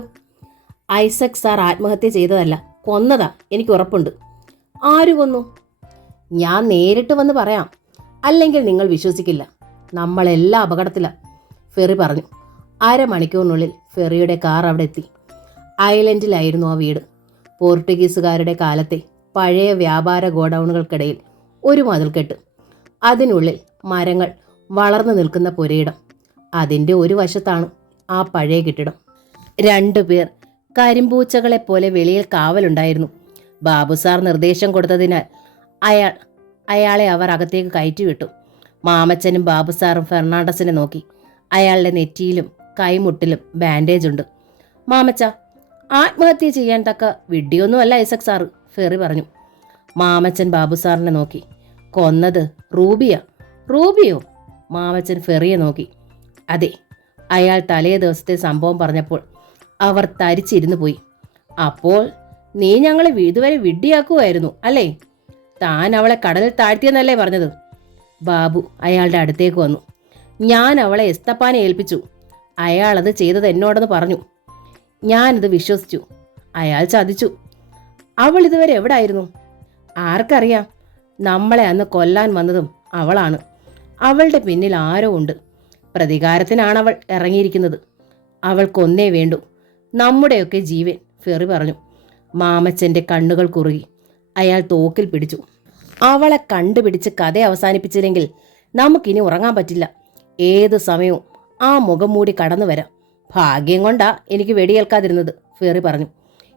ഐസക് സാർ ആത്മഹത്യ ചെയ്തതല്ല, കൊന്നതാ. എനിക്ക് ഉറപ്പുണ്ട്. ആര് കൊന്നു? ഞാൻ നേരിട്ട് വന്ന് പറയാം. അല്ലെങ്കിൽ നിങ്ങൾ വിശ്വസിക്കില്ല. നമ്മളെല്ലാം അപകടത്തിലാണ്, ഫെറി പറഞ്ഞു. 1/2 മണിക്കൂറിനുള്ളിൽ ഫെറിയുടെ കാർ അവിടെ എത്തി. ഐലൻഡിലായിരുന്നു ആ വീട്. പോർട്ടുഗീസുകാരുടെ കാലത്തെ പഴയ വ്യാപാര ഗോഡൗണുകൾക്കിടയിൽ ഒരു മതിൽക്കെട്ട്. അതിനുള്ളിൽ മരങ്ങൾ വളർന്നു നിൽക്കുന്ന പുരയിടം. അതിൻ്റെ ഒരു വശത്താണ് ആ പഴയ കെട്ടിടം. 2 പേർ കരിമ്പൂച്ചകളെപ്പോലെ വെളിയിൽ കാവലുണ്ടായിരുന്നു. ബാബുസാർ നിർദ്ദേശം കൊടുത്തതിനാൽ അയാളെ അവർ അകത്തേക്ക് കയറ്റിവിട്ടു. മാമച്ചനും ബാബുസാറും ഫെർണാണ്ടസിനെ നോക്കി. അയാളുടെ നെറ്റിയിലും കൈമുട്ടിലും ബാൻഡേജ് ഉണ്ട്. മാമച്ച, ആത്മഹത്യ ചെയ്യാൻ തക്ക വിഡ്ഢിയൊന്നുമല്ല ഐസക് സാറ്, ഫെറി പറഞ്ഞു. മാമച്ചൻ ബാബുസാറിനെ നോക്കി. കൊന്നത് റൂബിയോ? മാമച്ചൻ ഫെറിയെ നോക്കി. അതെ. അയാൾ തലേ ദിവസത്തെ സംഭവം പറഞ്ഞപ്പോൾ അവർ തരിച്ചിരുന്നു പോയി. അപ്പോൾ നീ ഞങ്ങളെ ഇതുവരെ വിഡ്ഢിയാക്കുമായിരുന്നു അല്ലേ? താൻ അവളെ കടലിൽ താഴ്ത്തിയെന്നല്ലേ പറഞ്ഞത്? ബാബു അയാളുടെ അടുത്തേക്ക് വന്നു. ഞാൻ അവളെ എസ്തപ്പാനെ ഏൽപ്പിച്ചു. അയാളത് ചെയ്തത് എന്നോടെന്ന് പറഞ്ഞു. ഞാനത് വിശ്വസിച്ചു. അയാൾ ചതിച്ചു. അവൾ ഇതുവരെ എവിടായിരുന്നു? ആർക്കറിയാം? നമ്മളെ അന്ന് കൊല്ലാൻ വന്നതും അവളാണ്. അവളുടെ പിന്നിൽ ആരോ ഉണ്ട്. പ്രതികാരത്തിനാണവൾ ഇറങ്ങിയിരിക്കുന്നത്. അവൾക്കൊന്നേ വേണ്ടു, നമ്മുടെയൊക്കെ ജീവൻ, ഫെറി പറഞ്ഞു. മാമച്ചൻ്റെ കണ്ണുകൾ കുറുകി. അയാൾ തോക്കിൽ പിടിച്ചു. അവളെ കണ്ടുപിടിച്ച് കഥ അവസാനിപ്പിച്ചില്ലെങ്കിൽ നമുക്കിനി ഉറങ്ങാൻ പറ്റില്ല. ഏത് സമയവും ആ മുഖം മൂടി കടന്നു വരാം. ഭാഗ്യം കൊണ്ടാ എനിക്ക് വെടിയേൽക്കാതിരുന്നത്, ഫെറി പറഞ്ഞു.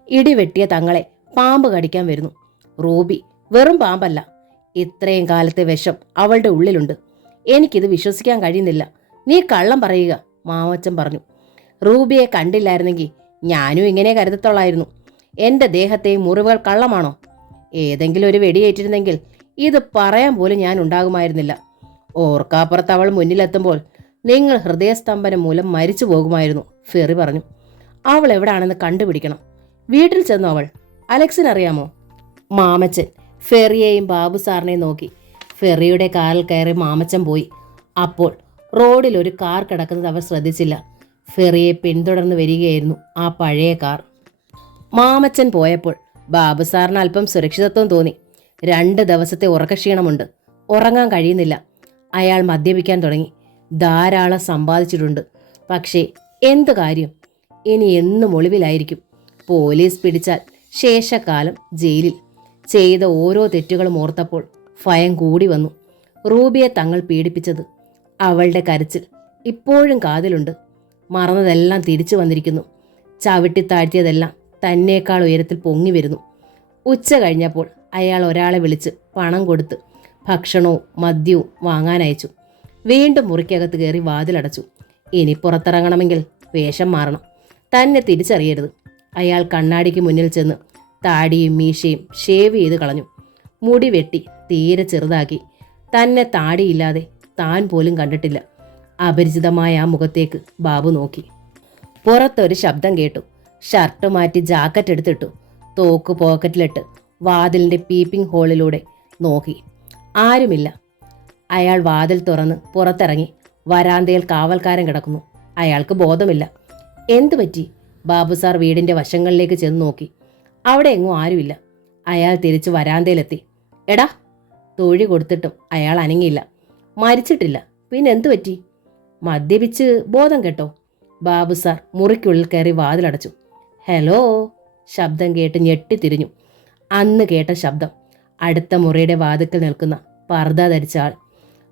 ഇടിവെട്ടിയ തങ്ങളെ പാമ്പ് കടിക്കാൻ വരുന്നു. റൂബി വെറും പാമ്പല്ല. ഇത്രയും കാലത്തെ വിഷം അവളുടെ ഉള്ളിലുണ്ട്. എനിക്കിത് വിശ്വസിക്കാൻ കഴിയുന്നില്ല. നീ കള്ളം പറയുക, മാമച്ചൻ പറഞ്ഞു. റൂബിയെ കണ്ടില്ലായിരുന്നെങ്കിൽ ഞാനും ഇങ്ങനെ കരുതത്തുള്ളായിരുന്നു. എൻ്റെ ദേഹത്തെ മുറിവുകൾ കള്ളമാണോ? ഏതെങ്കിലും ഒരു വെടിയേറ്റിരുന്നെങ്കിൽ ഇത് പറയാൻ പോലും ഞാൻ ഉണ്ടാകുമായിരുന്നില്ല. ഓർക്കാപ്പുറത്ത് അവൾ മുന്നിലെത്തുമ്പോൾ നിങ്ങൾ ഹൃദയസ്തംഭനം മൂലം മരിച്ചു പോകുമായിരുന്നു, ഫെറി പറഞ്ഞു. അവൾ എവിടാണെന്ന് കണ്ടുപിടിക്കണം. വീട്ടിൽ ചെന്നു അവൾ? അലക്സിനറിയാമോ? മാമച്ചൻ ഫെറിയെയും ബാബു സാറിനെയും നോക്കി. ഫെറിയുടെ കാറിൽ കയറി മാമച്ചൻ പോയി. അപ്പോൾ റോഡിൽ ഒരു കാർ കിടക്കുന്നത് അവർ ശ്രദ്ധിച്ചില്ല. ഫെറിയെ പിന്തുടർന്ന് വരികയായിരുന്നു ആ പഴയ കാർ. മാമച്ചൻ പോയപ്പോൾ ബാബു സാറിന് അല്പം സുരക്ഷിതത്വം തോന്നി. 2 ദിവസത്തെ ഉറക്കക്ഷീണമുണ്ട്. ഉറങ്ങാൻ കഴിയുന്നില്ല. അയാൾ മദ്യപിക്കാൻ തുടങ്ങി. ധാരാളം സമ്പാദിച്ചിട്ടുണ്ട്. പക്ഷേ എന്ത് കാര്യം? ഇനി എന്നും ഒളിവിലായിരിക്കും. പോലീസ് പിടിച്ചാൽ ശേഷകാലം ജയിലിൽ. ചെയ്ത ഓരോ തെറ്റുകളും ഓർത്തപ്പോൾ ഭയം കൂടി വന്നു. റൂബിയെ തങ്ങൾ പീഡിപ്പിച്ചത്, അവളുടെ കരച്ചിൽ ഇപ്പോഴും കാതിലുണ്ട്. മറന്നതെല്ലാം തിരിച്ചു വന്നിരിക്കുന്നു. ചവിട്ടിത്താഴ്ത്തിയതെല്ലാം തന്നേക്കാൾ ഉയരത്തിൽ പൊങ്ങി വരുന്നു. ഉച്ച കഴിഞ്ഞപ്പോൾ അയാൾ ഒരാളെ വിളിച്ച് പണം കൊടുത്ത് ഭക്ഷണവും മദ്യവും വാങ്ങാനയച്ചു. വീണ്ടും മുറിക്കകത്ത് കയറി വാതിലടച്ചു. ഇനി പുറത്തിറങ്ങണമെങ്കിൽ വേഷം മാറണം. തന്നെ തിരിച്ചറിയരുത്. അയാൾ കണ്ണാടിക്ക് മുന്നിൽ ചെന്ന് താടിയും മീശയും ഷേവ് ചെയ്ത് കളഞ്ഞു. മുടി വെട്ടി തീരെ ചെറുതാക്കി. തന്നെ താടിയില്ലാതെ താൻ പോലും കണ്ടിട്ടില്ല. അപരിചിതമായ ആ മുഖത്തേക്ക് ബാബു നോക്കി. പുറത്തൊരു ശബ്ദം കേട്ടു. ഷർട്ട് മാറ്റി ജാക്കറ്റ് എടുത്തിട്ടു. തോക്ക് പോക്കറ്റിലിട്ട് വാതിലിൻ്റെ പീപ്പിംഗ് ഹോളിലൂടെ നോക്കി. ആരുമില്ല. അയാൾ വാതിൽ തുറന്ന് പുറത്തിറങ്ങി. വരാന്തയിൽ കാവൽക്കാരൻ കിടക്കുന്നു. അയാൾക്ക് ബോധമില്ല. എന്തു പറ്റി? ബാബു സാർ വീടിൻ്റെ വശങ്ങളിലേക്ക് ചെന്ന് നോക്കി. അവിടെ എങ്ങും ആരുമില്ല. അയാൾ തിരിച്ച് വരാന്തയിലെത്തി. എടാ, തൊഴി കൊടുത്തിട്ടും അയാൾ അനങ്ങിയില്ല. മരിച്ചിട്ടില്ല. പിന്നെന്തു പറ്റി? മദ്യപിച്ച് ബോധം കേട്ടോ? ബാബു സാർ മുറിക്കുള്ളിൽ കയറി വാതിലടച്ചു. ഹലോ, ശബ്ദം കേട്ട് ഞെട്ടിത്തിരിഞ്ഞു. അന്ന് കേട്ട ശബ്ദം. അടുത്ത മുറിയുടെ വാതിക്കൽ നിൽക്കുന്ന പർദ്ദ ധരിച്ച ആൾ.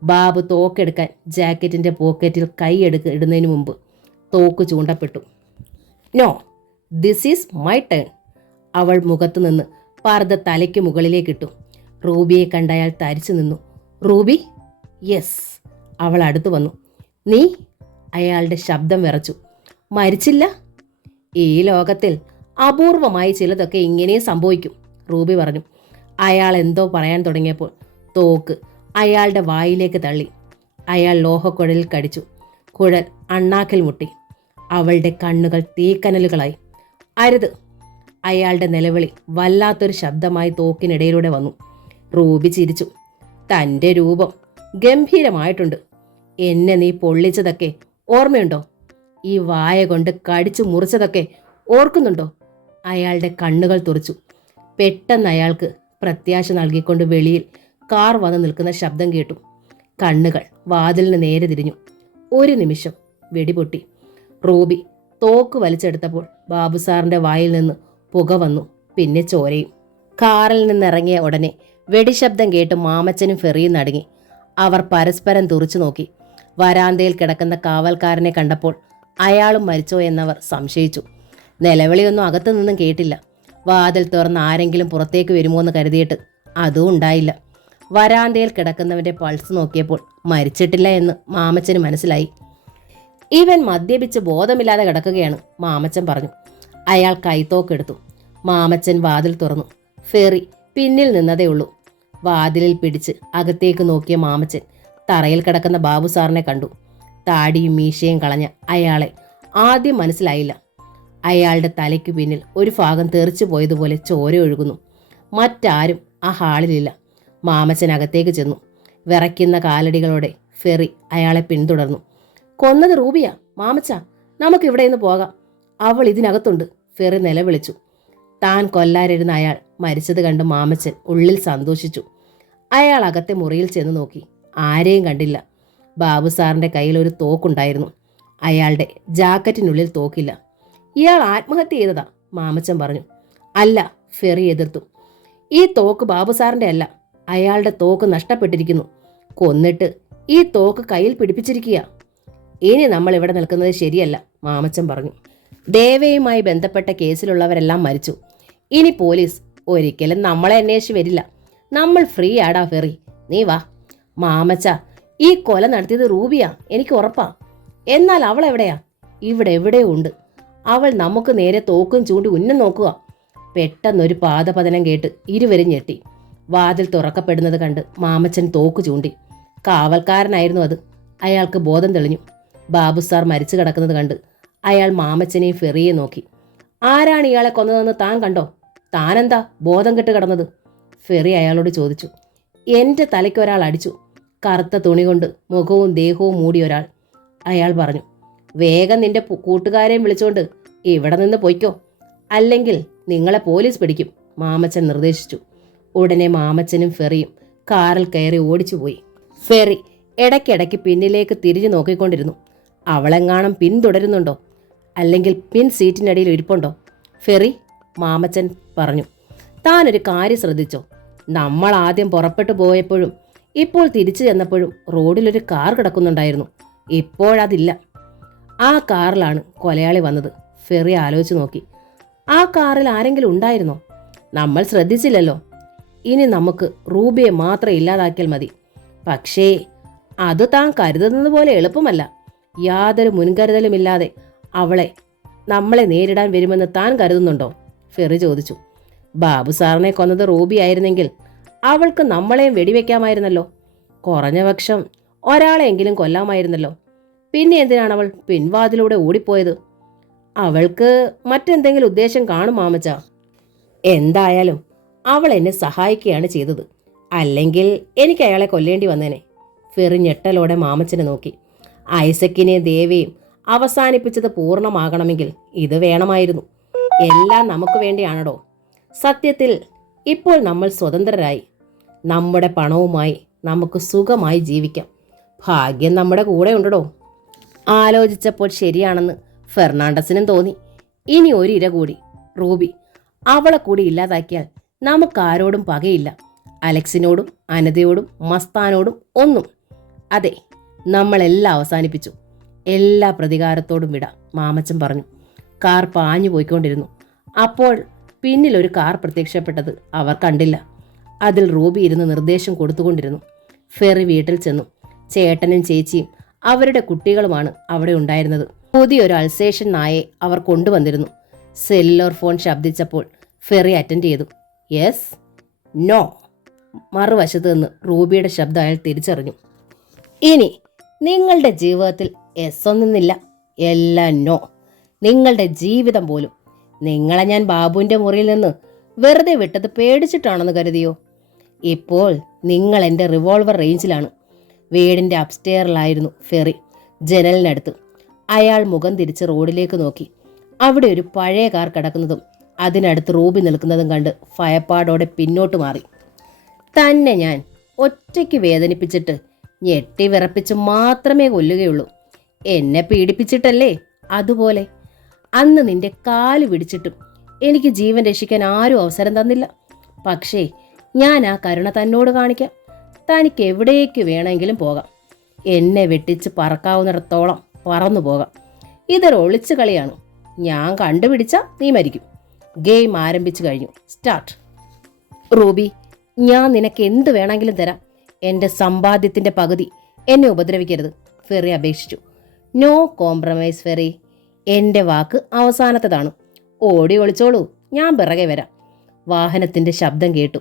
ബാബു തോക്കെടുക്കാൻ ജാക്കറ്റിൻ്റെ പോക്കറ്റിൽ കൈ ഇടുന്നതിന് മുമ്പ് തോക്ക് ചൂണ്ടപ്പെട്ടു. No, this is my turn. അവൾ മുഖത്തു നിന്ന് പർദ്ദ തലയ്ക്ക് മുകളിലേക്കിട്ടു. റൂബിയെ കണ്ടയാൾ തരിച്ചു നിന്നു. റൂബി? യെസ്. അവൾ അടുത്തു വന്നു. നീ? അയാളുടെ ശബ്ദം വിറച്ചു. മരിച്ചില്ല? ഈ ലോകത്തിൽ അപൂർവമായി ചിലതൊക്കെ ഇങ്ങനെ സംഭവിക്കും, റൂബി പറഞ്ഞു. അയാൾ എന്തോ പറയാൻ തുടങ്ങിയപ്പോൾ തോക്ക് അയാളുടെ വായിലേക്ക് തള്ളി. അയാൾ ലോഹക്കുഴലിൽ കടിച്ചു. കുഴൽ അണ്ണാക്കിൽ മുട്ടി. അവളുടെ കണ്ണുകൾ തീക്കനലുകളായി. അരുത്! അയാളുടെ നിലവിളി വല്ലാത്തൊരു ശബ്ദമായി തോക്കിനിടയിലൂടെ വന്നു. റൂബി ചിരിച്ചു. തൻ്റെ രൂപം ഗംഭീരമായിട്ടുണ്ട്. എന്നെ നീ പൊള്ളിച്ചതൊക്കെ ഓർമ്മയുണ്ടോ? ഈ വായ കൊണ്ട് കടിച്ചു മുറിച്ചതൊക്കെ ഓർക്കുന്നുണ്ടോ? അയാളുടെ കണ്ണുകൾ തുറച്ചു. പെട്ടെന്ന് അയാൾക്ക് പ്രത്യാശ നൽകിക്കൊണ്ട് വെളിയിൽ കാർ വന്ന് നിൽക്കുന്ന ശബ്ദം കേട്ടു. കണ്ണുകൾ വാതിലിന് നേരെ തിരിഞ്ഞു. ഒരു നിമിഷം വെടിപൊട്ടി. റൂബി തോക്ക് വലിച്ചെടുത്തപ്പോൾ ബാബു സാറിൻ്റെ വായിൽ നിന്ന് പുക വന്നു. പിന്നെ ചോരയും. കാറിൽ നിന്നിറങ്ങിയ ഉടനെ വെടിശബ്ദം കേട്ട് മാമച്ചനും ഫെറിയും നടുങ്ങി. അവർ പരസ്പരം തുറിച്ചു നോക്കി. വരാന്തയിൽ കിടക്കുന്ന കാവൽക്കാരനെ കണ്ടപ്പോൾ അയാളും മരിച്ചോ എന്നവർ സംശയിച്ചു. നിലവിളിയൊന്നും അകത്തു നിന്നും കേട്ടില്ല. വാതിൽ തുറന്ന് ആരെങ്കിലും പുറത്തേക്ക് വരുമോ എന്ന് കരുതിയിട്ട് അതും ഉണ്ടായില്ല. വരാന്തയിൽ കിടക്കുന്നവൻ്റെ പൾസ് നോക്കിയപ്പോൾ മരിച്ചിട്ടില്ല എന്ന് മാമച്ചന് മനസ്സിലായി. ഇവൻ മദ്യപിച്ച് ബോധമില്ലാതെ കിടക്കുകയാണ്, മാമച്ചൻ പറഞ്ഞു. അയാൾ കൈത്തോക്കെടുത്തു. മാമച്ചൻ വാതിൽ തുറന്നു. ഫെറി പിന്നിൽ നിന്നതേ ഉള്ളൂ. വാതിലിൽ പിടിച്ച് അകത്തേക്ക് നോക്കിയ മാമച്ചൻ തറയിൽ കിടക്കുന്ന ബാബു സാറിനെ കണ്ടു. താടിയും മീശയും കളഞ്ഞ അയാളെ ആദ്യം മനസ്സിലായില്ല. അയാളുടെ തലയ്ക്കു പിന്നിൽ ഒരു ഭാഗം തെറിച്ചു പോയതുപോലെ ചോര ഒഴുകുന്നു. മറ്റാരും ആ ഹാളിലില്ല. മാമച്ചൻ അകത്തേക്ക് ചെന്നു. വിറയ്ക്കുന്ന കാലടികളോടെ ഫെറി അയാളെ പിന്തുടർന്നു. കൊന്നത് റൂബിയാ മാമച്ച, നമുക്കിവിടെ നിന്ന് പോകാം, അവൾ ഇതിനകത്തുണ്ട്, ഫെറി നിലവിളിച്ചു. താൻ കൊല്ലാനിരുന്ന അയാൾ മരിച്ചത് കണ്ട് മാമച്ചൻ ഉള്ളിൽ സന്തോഷിച്ചു. അയാൾ അകത്തെ മുറിയിൽ ചെന്ന് നോക്കി. ആരെയും കണ്ടില്ല. ബാബു സാറിൻ്റെ കയ്യിൽ ഒരു തോക്കുണ്ടായിരുന്നു. അയാളുടെ ജാക്കറ്റിനുള്ളിൽ തോക്കില്ല. ഇയാൾ ആത്മഹത്യ ചെയ്തതാ, മാമച്ചൻ പറഞ്ഞു. അല്ല, ഫെറി എതിർത്തു. ഈ തോക്ക് ബാബു സാറിൻ്റെ അല്ല, അയാളുടെ തോക്ക് നഷ്ടപ്പെട്ടിരിക്കുന്നു. കൊന്നിട്ട് ഈ തോക്ക് കയ്യിൽ പിടിപ്പിച്ചിരിക്കുക. ഇനി നമ്മൾ ഇവിടെ നിൽക്കുന്നത് ശരിയല്ല, മാമച്ചൻ പറഞ്ഞു. ദേവയുമായി ബന്ധപ്പെട്ട കേസിലുള്ളവരെല്ലാം മരിച്ചു. ഇനി പോലീസ് ഒരിക്കലും നമ്മളെ അന്വേഷിച്ച് വരില്ല. നമ്മൾ ഫ്രീ ആടാ ഫെറി, നീ വാ. മാമച്ച, ഈ കൊല നടത്തിയത് റൂബിയാ, എനിക്ക് ഉറപ്പാ. എന്നാൽ അവൾ എവിടെയാ? ഇവിടെ എവിടെയോ ഉണ്ട്. അവൾ നമുക്ക് നേരെ തോക്കും ചൂണ്ടി ഉന്നം നോക്കുക. പെട്ടെന്നൊരു പാദപതനം കേട്ട് ഇരുവരും ഞെട്ടി. വാതിൽ തുറക്കപ്പെടുന്നത് കണ്ട് മാമച്ചൻ തോക്ക് ചൂണ്ടി. കാവൽക്കാരനായിരുന്നു അത്. അയാൾക്ക് ബോധം തെളിഞ്ഞു. ബാബു സാർ മരിച്ചു കിടക്കുന്നത് കണ്ട് അയാൾ മാമച്ചനെയും ഫെറിയെ നോക്കി. ആരാണ് ഇയാളെ കൊന്നതെന്ന് താൻ കണ്ടോ? താനെന്താ ബോധം കെട്ട് കിടന്നത്? ഫെറി അയാളോട് ചോദിച്ചു. എൻ്റെ തലയ്ക്ക് ഒരാൾ അടിച്ചു, കറുത്ത തുണി കൊണ്ട് മുഖവും ദേഹവും മൂടി ഒരാൾ, അയാൾ പറഞ്ഞു. വേഗം നിന്റെ കൂട്ടുകാരെയും വിളിച്ചുകൊണ്ട് ഇവിടെ നിന്ന് പൊയ്ക്കോ, അല്ലെങ്കിൽ നിങ്ങളെ പോലീസ് പിടിക്കും, മാമച്ചൻ നിർദ്ദേശിച്ചു. ഉടനെ മാമച്ചനും ഫെറിയും കാറിൽ കയറി ഓടിച്ചുപോയി. ഫെറി ഇടയ്ക്കിടയ്ക്ക് പിന്നിലേക്ക് തിരിഞ്ഞു നോക്കിക്കൊണ്ടിരുന്നു. അവളെങ്ങാണം പിന്തുടരുന്നുണ്ടോ, അല്ലെങ്കിൽ പിൻ സീറ്റിനടിയിൽ ഇരിപ്പുണ്ടോ? ഫെറി, മാമച്ചൻ പറഞ്ഞു, താനൊരു കാര്യം ശ്രദ്ധിച്ചോ? നമ്മൾ ആദ്യം പുറപ്പെട്ടു പോയപ്പോഴും ഇപ്പോൾ തിരിച്ചു ചെന്നപ്പോഴും റോഡിലൊരു കാർ കിടക്കുന്നുണ്ടായിരുന്നു. ഇപ്പോഴതില്ല. ആ കാറിലാണ് കൊലയാളി വന്നത്. ഫെറി ആലോചിച്ച് നോക്കി. ആ കാറിൽ ആരെങ്കിലും ഉണ്ടായിരുന്നോ? നമ്മൾ ശ്രദ്ധിച്ചില്ലല്ലോ. ഇനി നമുക്ക് റൂബിയെ മാത്രം ഇല്ലാതാക്കിയാൽ മതി. പക്ഷേ അത് താൻ കരുതുന്നത് പോലെ എളുപ്പമല്ല. യാതൊരു മുൻകരുതലുമില്ലാതെ നമ്മളെ നേരിടാൻ വരുമെന്ന് താൻ കരുതുന്നുണ്ടോ? ഫെറി ചോദിച്ചു. ബാബു സാറിനെ കൊന്നത് റൂബി ആയിരുന്നെങ്കിൽ അവൾക്ക് നമ്മളെയും വെടിവെക്കാമായിരുന്നല്ലോ. കുറഞ്ഞപക്ഷം ഒരാളെങ്കിലും കൊല്ലാമായിരുന്നല്ലോ. പിന്നെ എന്തിനാണ് അവൾ പിൻവാതിലൂടെ ഓടിപ്പോയത്? അവൾക്ക് മറ്റെന്തെങ്കിലും ഉദ്ദേശം കാണും മാമച്ച. എന്തായാലും അവൾ എന്നെ സഹായിക്കുകയാണ് ചെയ്തത്. അല്ലെങ്കിൽ എനിക്ക് അയാളെ കൊല്ലേണ്ടി വന്നേനെ. ഫെറി ഞെട്ടലോടെ മാമച്ചനെ നോക്കി. ഐസക്കിനെയും ദേവയും അവസാനിപ്പിച്ചത് പൂർണ്ണമാകണമെങ്കിൽ ഇത് വേണമായിരുന്നു. എല്ലാം നമുക്ക് വേണ്ടിയാണടോ. സത്യത്തിൽ ഇപ്പോൾ നമ്മൾ സ്വതന്ത്രരായി. നമ്മുടെ പണവുമായി നമുക്ക് സുഖമായി ജീവിക്കാം. ഭാഗ്യം നമ്മുടെ കൂടെ ഉണ്ടടോ. ആലോചിച്ചപ്പോൾ ശരിയാണെന്ന് ഫെർണാണ്ടസിനും തോന്നി. ഇനി ഒരു ഇര കൂടി, റൂബി. അവളെ കൂടി ഇല്ലാതാക്കിയാൽ നമുക്കാരോടും പകയില്ല. അലക്സിനോടും അനതയോടും മസ്താനോടും ഒന്നും. അതെ, നമ്മളെല്ലാം അവസാനിപ്പിച്ചു. എല്ലാ പ്രതികാരത്തോടും വിടാം, മാമച്ചൻ പറഞ്ഞു. കാർ പാഞ്ഞു പോയിക്കൊണ്ടിരുന്നു. അപ്പോൾ പിന്നിലൊരു കാർ പ്രത്യക്ഷപ്പെട്ടത് അവർ കണ്ടില്ല. അതിൽ റൂബി ഇരുന്ന് നിർദ്ദേശം കൊടുത്തുകൊണ്ടിരുന്നു. ഫെറി വീട്ടിൽ ചെന്നു. ചേട്ടനും ചേച്ചിയും അവരുടെ കുട്ടികളുമാണ് അവിടെ ഉണ്ടായിരുന്നത്. പുതിയൊരു അൾസേഷൻ നായെ അവർ കൊണ്ടുവന്നിരുന്നു. സെല്ലുലാർ ഫോൺ ശബ്ദിച്ചപ്പോൾ ഫെറി അറ്റൻഡ് ചെയ്തു. Yes, no. മറുവശത്ത് നിന്ന് റൂബിയുടെ ശബ്ദം അയാൾ തിരിച്ചറിഞ്ഞു. ഇനി നിങ്ങളുടെ ജീവിതത്തിൽ എസ് ഒന്നുമില്ല, എല്ലാം നോ. നിങ്ങളുടെ ജീവിതം പോലും. നിങ്ങളെ ഞാൻ ബാബുവിൻ്റെ മുറിയിൽ നിന്ന് വെറുതെ വിട്ടത് പേടിച്ചിട്ടാണെന്ന് കരുതിയോ? ഇപ്പോൾ നിങ്ങൾ എൻ്റെ റിവോൾവർ റേഞ്ചിലാണ്. വീടിൻ്റെ അപ്സ്റ്റെയറിലായിരുന്നു ഫെറി, ജനലിനടുത്ത്. അയാൾ മുഖം തിരിച്ച് റോഡിലേക്ക് നോക്കി. അവിടെ ഒരു പഴയ കാർ കിടക്കുന്നതും അതിനടുത്ത് റൂബി നിൽക്കുന്നതും കണ്ട് ഭയപ്പാടോടെ പിന്നോട്ട് മാറി. തന്നെ ഞാൻ ഒറ്റയ്ക്ക് വേദനിപ്പിച്ചിട്ട് ഞെട്ടി വിറപ്പിച്ച് മാത്രമേ കൊല്ലുകയുള്ളൂ. എന്നെ പീഡിപ്പിച്ചിട്ടല്ലേ? അതുപോലെ അന്ന് നിന്റെ കാല് പിടിച്ചിട്ടും എനിക്ക് ജീവൻ രക്ഷിക്കാൻ ആരും അവസരം തന്നില്ല. പക്ഷേ ഞാൻ ആ കരുണ തന്നോട് കാണിക്കാം. തനിക്ക് എവിടേക്ക് വേണമെങ്കിലും പോകാം. എന്നെ വെട്ടിച്ച് പറക്കാവുന്നിടത്തോളം പറന്നു പോകാം. ഇതൊരു ഒളിച്ചു കളിയാണ്. ഞാൻ കണ്ടുപിടിച്ചാൽ നീ മരിക്കും. ഗെയിം ആരംഭിച്ചു കഴിഞ്ഞു. സ്റ്റാർട്ട്. റൂബി, ഞാൻ നിനക്ക് എന്ത് വേണമെങ്കിലും തരാം. എൻ്റെ സമ്പാദ്യത്തിൻ്റെ പകുതി എന്നെ ഉപദ്രവിക്കരുത്, ഫെറി അപേക്ഷിച്ചു. No compromise Ferry. എൻ്റെ വാക്ക് അവസാനത്തേതാണ്. ഓടി ഒളിച്ചോളൂ, ഞാൻ പിറകെ വരാം. വാഹനത്തിൻ്റെ ശബ്ദം കേട്ടു.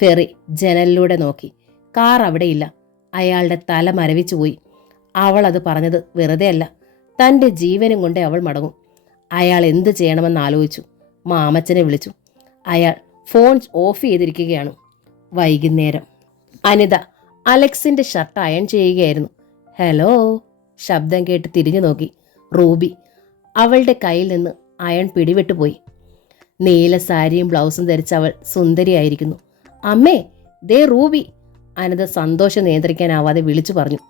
ഫെറി ജനലിലൂടെ നോക്കി. കാർ അവിടെയില്ല. അയാളുടെ തല മരവിച്ചു പോയി. അവൾ അത് പറഞ്ഞത് വെറുതെ അല്ല. തൻ്റെ ജീവനും കൊണ്ടേ അവൾ മടങ്ങും. അയാൾ എന്ത് ചെയ്യണമെന്ന് ആലോചിച്ചു. മാമച്ചനെ വിളിച്ചു. അയാൾ ഫോൺ ഓഫ് ചെയ്തിരിക്കുകയാണ്. വൈകുന്നേരം അനിത അലക്സിന്റെ ഷർട്ട് അയൺ ചെയ്യുകയായിരുന്നു. ഹലോ, ശബ്ദം കേട്ട് തിരിഞ്ഞു നോക്കി. റൂബി. അവളുടെ കയ്യിൽ നിന്ന് അയൺ പിടിവിട്ടുപോയി. നീല സാരിയും ബ്ലൗസും ധരിച്ച അവൾ സുന്ദരിയായിരിക്കുന്നു. അമ്മേ, ദേ റൂബി, അനിത സന്തോഷം നിയന്ത്രിക്കാനാവാതെ വിളിച്ചു പറഞ്ഞു.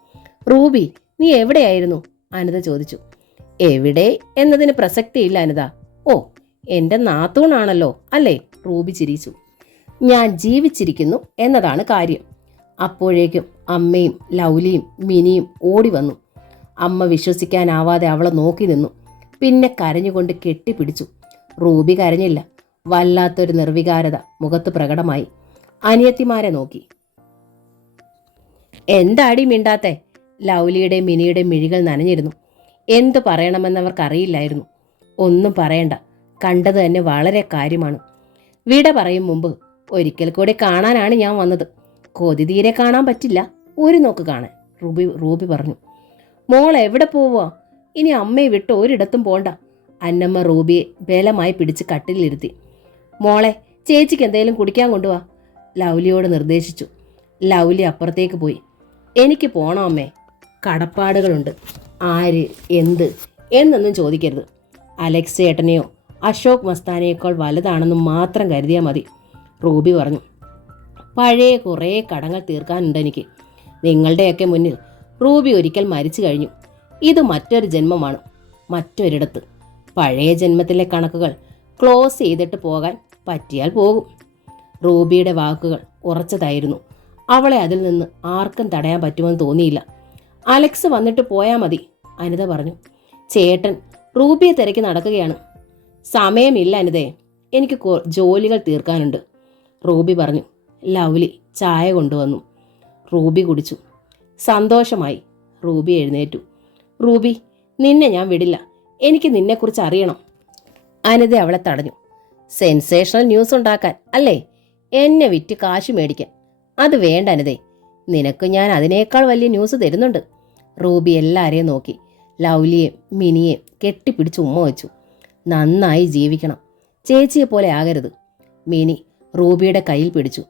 റൂബി, നീ എവിടെയായിരുന്നു? അനിത ചോദിച്ചു. എവിടെ എന്നതിന് പ്രസക്തിയില്ല അനിത. ഓ, എന്റെ നാത്തൂണാണല്ലോ അല്ലേ? റൂബി ചിരിച്ചു. ഞാൻ ജീവിച്ചിരിക്കുന്നു എന്നതാണ് കാര്യം. അപ്പോഴേക്കും അമ്മയും ലൗലിയും മിനിയും ഓടി വന്നു. അമ്മ വിശ്വസിക്കാനാവാതെ അവളെ നോക്കി നിന്നു. പിന്നെ കരഞ്ഞുകൊണ്ട് കെട്ടിപ്പിടിച്ചു. റൂബി കരഞ്ഞില്ല. വല്ലാത്തൊരു നിർവികാരത മുഖത്ത് പ്രകടമായി. അനിയത്തിമാരെ നോക്കി. എന്താടി മിണ്ടാത്തെ? ലൗലിയുടെ മിനിയുടെ മിഴികൾ നനഞ്ഞിരുന്നു. എന്തു പറയണമെന്നവർക്കറിയില്ലായിരുന്നു. ഒന്നും പറയണ്ട, കണ്ടത് തന്നെ വളരെ കാര്യമാണ്. വിട പറയും മുമ്പ് ഒരിക്കൽ കൂടി കാണാനാണ് ഞാൻ വന്നത്. കൊതി തീരെ കാണാൻ പറ്റില്ല, ഒരു നോക്ക് കാണാൻ, റൂബി പറഞ്ഞു. മോൾ എവിടെ പോവുക? ഇനി അമ്മയെ വിട്ട് ഒരിടത്തും പോണ്ട. അന്നമ്മ റൂബിയെ ബലമായി പിടിച്ച് കട്ടിലിരുത്തി. മോളെ, ചേച്ചിക്ക് എന്തെങ്കിലും കുടിക്കാൻ കൊണ്ടുവാ, ലൗലിയോട് നിർദ്ദേശിച്ചു. ലൗലി അപ്പുറത്തേക്ക് പോയി. എനിക്ക് പോണോ അമ്മേ? കടപ്പാടുകളുണ്ട്. ആര്, എന്ത് എന്നൊന്നും ചോദിക്കരുത്. അലക്സ് ചേട്ടനെയോ അശോക് മസ്താനയേക്കാൾ വലുതാണെന്ന് മാത്രം കരുതിയാൽ മതി, റൂബി പറഞ്ഞു. പഴയ കുറേ കടങ്ങൾ തീർക്കാനുണ്ട് എനിക്ക്. നിങ്ങളുടെയൊക്കെ മുന്നിൽ റൂബി ഒരിക്കൽ മരിച്ചു കഴിഞ്ഞു. ഇത് മറ്റൊരു ജന്മമാണ്, മറ്റൊരിടത്ത്. പഴയ ജന്മത്തിലെ കണക്കുകൾ ക്ലോസ് ചെയ്തിട്ട് പോകാൻ പറ്റിയാൽ പോകും. റൂബിയുടെ വാക്കുകൾ ഉറച്ചതായിരുന്നു. അവളെ അതിൽ നിന്ന് ആർക്കും തടയാൻ പറ്റുമെന്ന് തോന്നിയില്ല. അലക്സ് വന്നിട്ട് പോയാൽ മതി, അനിത പറഞ്ഞു. ചേട്ടൻ റൂബിയെ തിരക്കി നടക്കുകയാണ്. സമയമില്ല അനിതേ, എനിക്ക് ജോലികൾ തീർക്കാനുണ്ട്, റൂബി പറഞ്ഞു. ലൗലി ചായ കൊണ്ടുവന്നു. റൂബി കുടിച്ചു. സന്തോഷമായി. റൂബി എഴുന്നേറ്റു. റൂബി, നിന്നെ ഞാൻ വിടില്ല. എനിക്ക് നിന്നെക്കുറിച്ച് അറിയണം. അനിത അവളെ തടഞ്ഞു. സെൻസേഷണൽ ന്യൂസ് ഉണ്ടാക്കാൻ അല്ലേ? എന്നെ വിറ്റ് കാശ് മേടിക്കാൻ? അത് വേണ്ട അനിതേ, നിനക്ക് ഞാൻ അതിനേക്കാൾ വലിയ ന്യൂസ് തരുന്നുണ്ട്. റൂബി എല്ലാവരെയും നോക്കി. ലൗലിയെയും മിനിയെയും കെട്ടിപ്പിടിച്ച് ഉമ്മ വെച്ചു. നന്നായി ജീവിക്കണം, ചേച്ചിയെ പോലെ ആകരുത്. മിനി റൂബിയുടെ കയ്യിൽ പിടിച്ചു.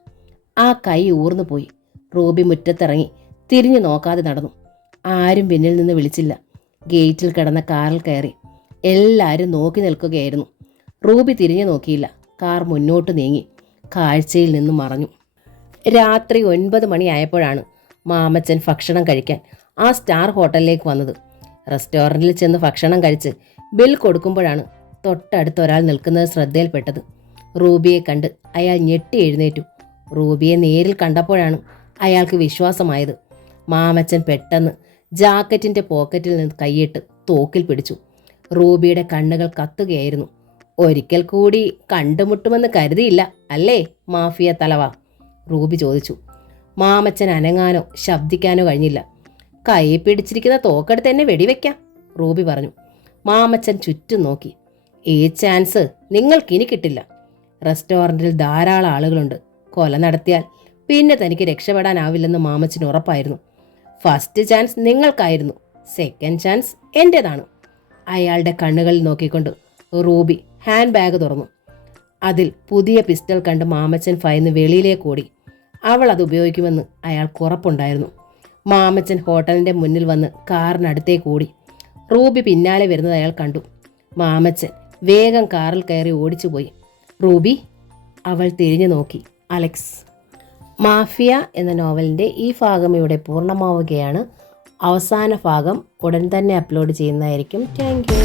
ആ കൈ ഊർന്നു പോയി. റൂബി മുറ്റത്തിറങ്ങി തിരിഞ്ഞു നോക്കാതെ നടന്നു. ആരും പിന്നിൽ നിന്ന് വിളിച്ചില്ല. ഗേറ്റിൽ കിടന്ന കാറിൽ കയറി. എല്ലാവരും നോക്കി നിൽക്കുകയായിരുന്നു. റൂബി തിരിഞ്ഞു നോക്കിയില്ല. കാർ മുന്നോട്ട് നീങ്ങി കാഴ്ചയിൽ നിന്നും മറഞ്ഞു. രാത്രി 9 മണിയായപ്പോഴാണ് മാമച്ചൻ ഭക്ഷണം കഴിക്കാൻ ആ സ്റ്റാർ ഹോട്ടലിലേക്ക് വന്നത്. റെസ്റ്റോറൻറ്റിൽ ചെന്ന് ഭക്ഷണം കഴിച്ച് ബിൽ കൊടുക്കുമ്പോഴാണ് തൊട്ടടുത്ത് ഒരാൾ നിൽക്കുന്നത് ശ്രദ്ധയിൽപ്പെട്ടത്. റൂബിയെ കണ്ട് അയാൾ ഞെട്ടി എഴുന്നേറ്റു. റൂബിയെ നേരിൽ കണ്ടപ്പോഴാണ് അയാൾക്ക് വിശ്വാസമായത്. മാമച്ചൻ പെട്ടെന്ന് ജാക്കറ്റിൻ്റെ പോക്കറ്റിൽ നിന്ന് കൈയിട്ട് തോക്കിൽ പിടിച്ചു. റൂബിയുടെ കണ്ണുകൾ കത്തുകയായിരുന്നു. ഒരിക്കൽ കൂടി കണ്ടുമുട്ടുമെന്ന് കരുതിയില്ല അല്ലേ മാഫിയ തലവ? റൂബി ചോദിച്ചു. മാമച്ചൻ അനങ്ങാനോ ശബ്ദിക്കാനോ കഴിഞ്ഞില്ല. കൈ പിടിച്ചിരിക്കുന്ന തോക്കെടുത്ത് എന്നെ വെടിവെക്കാം, റൂബി പറഞ്ഞു. മാമച്ചൻ ചുറ്റും നോക്കി. ഈ ചാൻസ് നിങ്ങൾക്കിനി കിട്ടില്ല. റെസ്റ്റോറൻറ്റിൽ ധാരാളം ആളുകളുണ്ട്. കൊല നടത്തിയാൽ പിന്നെ തനിക്ക് രക്ഷപ്പെടാനാവില്ലെന്ന് മാമച്ചന് ഉറപ്പായിരുന്നു. ഫസ്റ്റ് ചാൻസ് നിങ്ങൾക്കായിരുന്നു, സെക്കൻഡ് ചാൻസ് എൻ്റേതാണ്. അയാളുടെ കണ്ണുകളിൽ നോക്കിക്കൊണ്ട് റൂബി ഹാൻഡ് ബാഗ് തുറന്നു. അതിൽ പുതിയ പിസ്റ്റൾ കണ്ട് മാമച്ചൻ ഭയന്ന് വെളിയിലേക്ക് ഓടി. അവൾ അത് ഉപയോഗിക്കുമെന്ന് അയാൾക്ക് ഉറപ്പുണ്ടായിരുന്നു. മാമച്ചൻ ഹോട്ടലിൻ്റെ മുന്നിൽ വന്ന് കാറിനടുത്തേക്ക് ഓടി. റൂബി പിന്നാലെ വരുന്നത് അയാൾ കണ്ടു. മാമച്ചൻ വേഗം കാറിൽ കയറി ഓടിച്ചുപോയി. റൂബി, അവൾ തിരിഞ്ഞു നോക്കി. അലക്സ്. മാഫിയ എന്ന നോവലിൻ്റെ ഈ ഭാഗം ഇവിടെ പൂർണ്ണമാവുകയാണ്. അവസാന ഭാഗം ഉടൻ തന്നെ അപ്ലോഡ് ചെയ്യുന്നതായിരിക്കും. Thank you.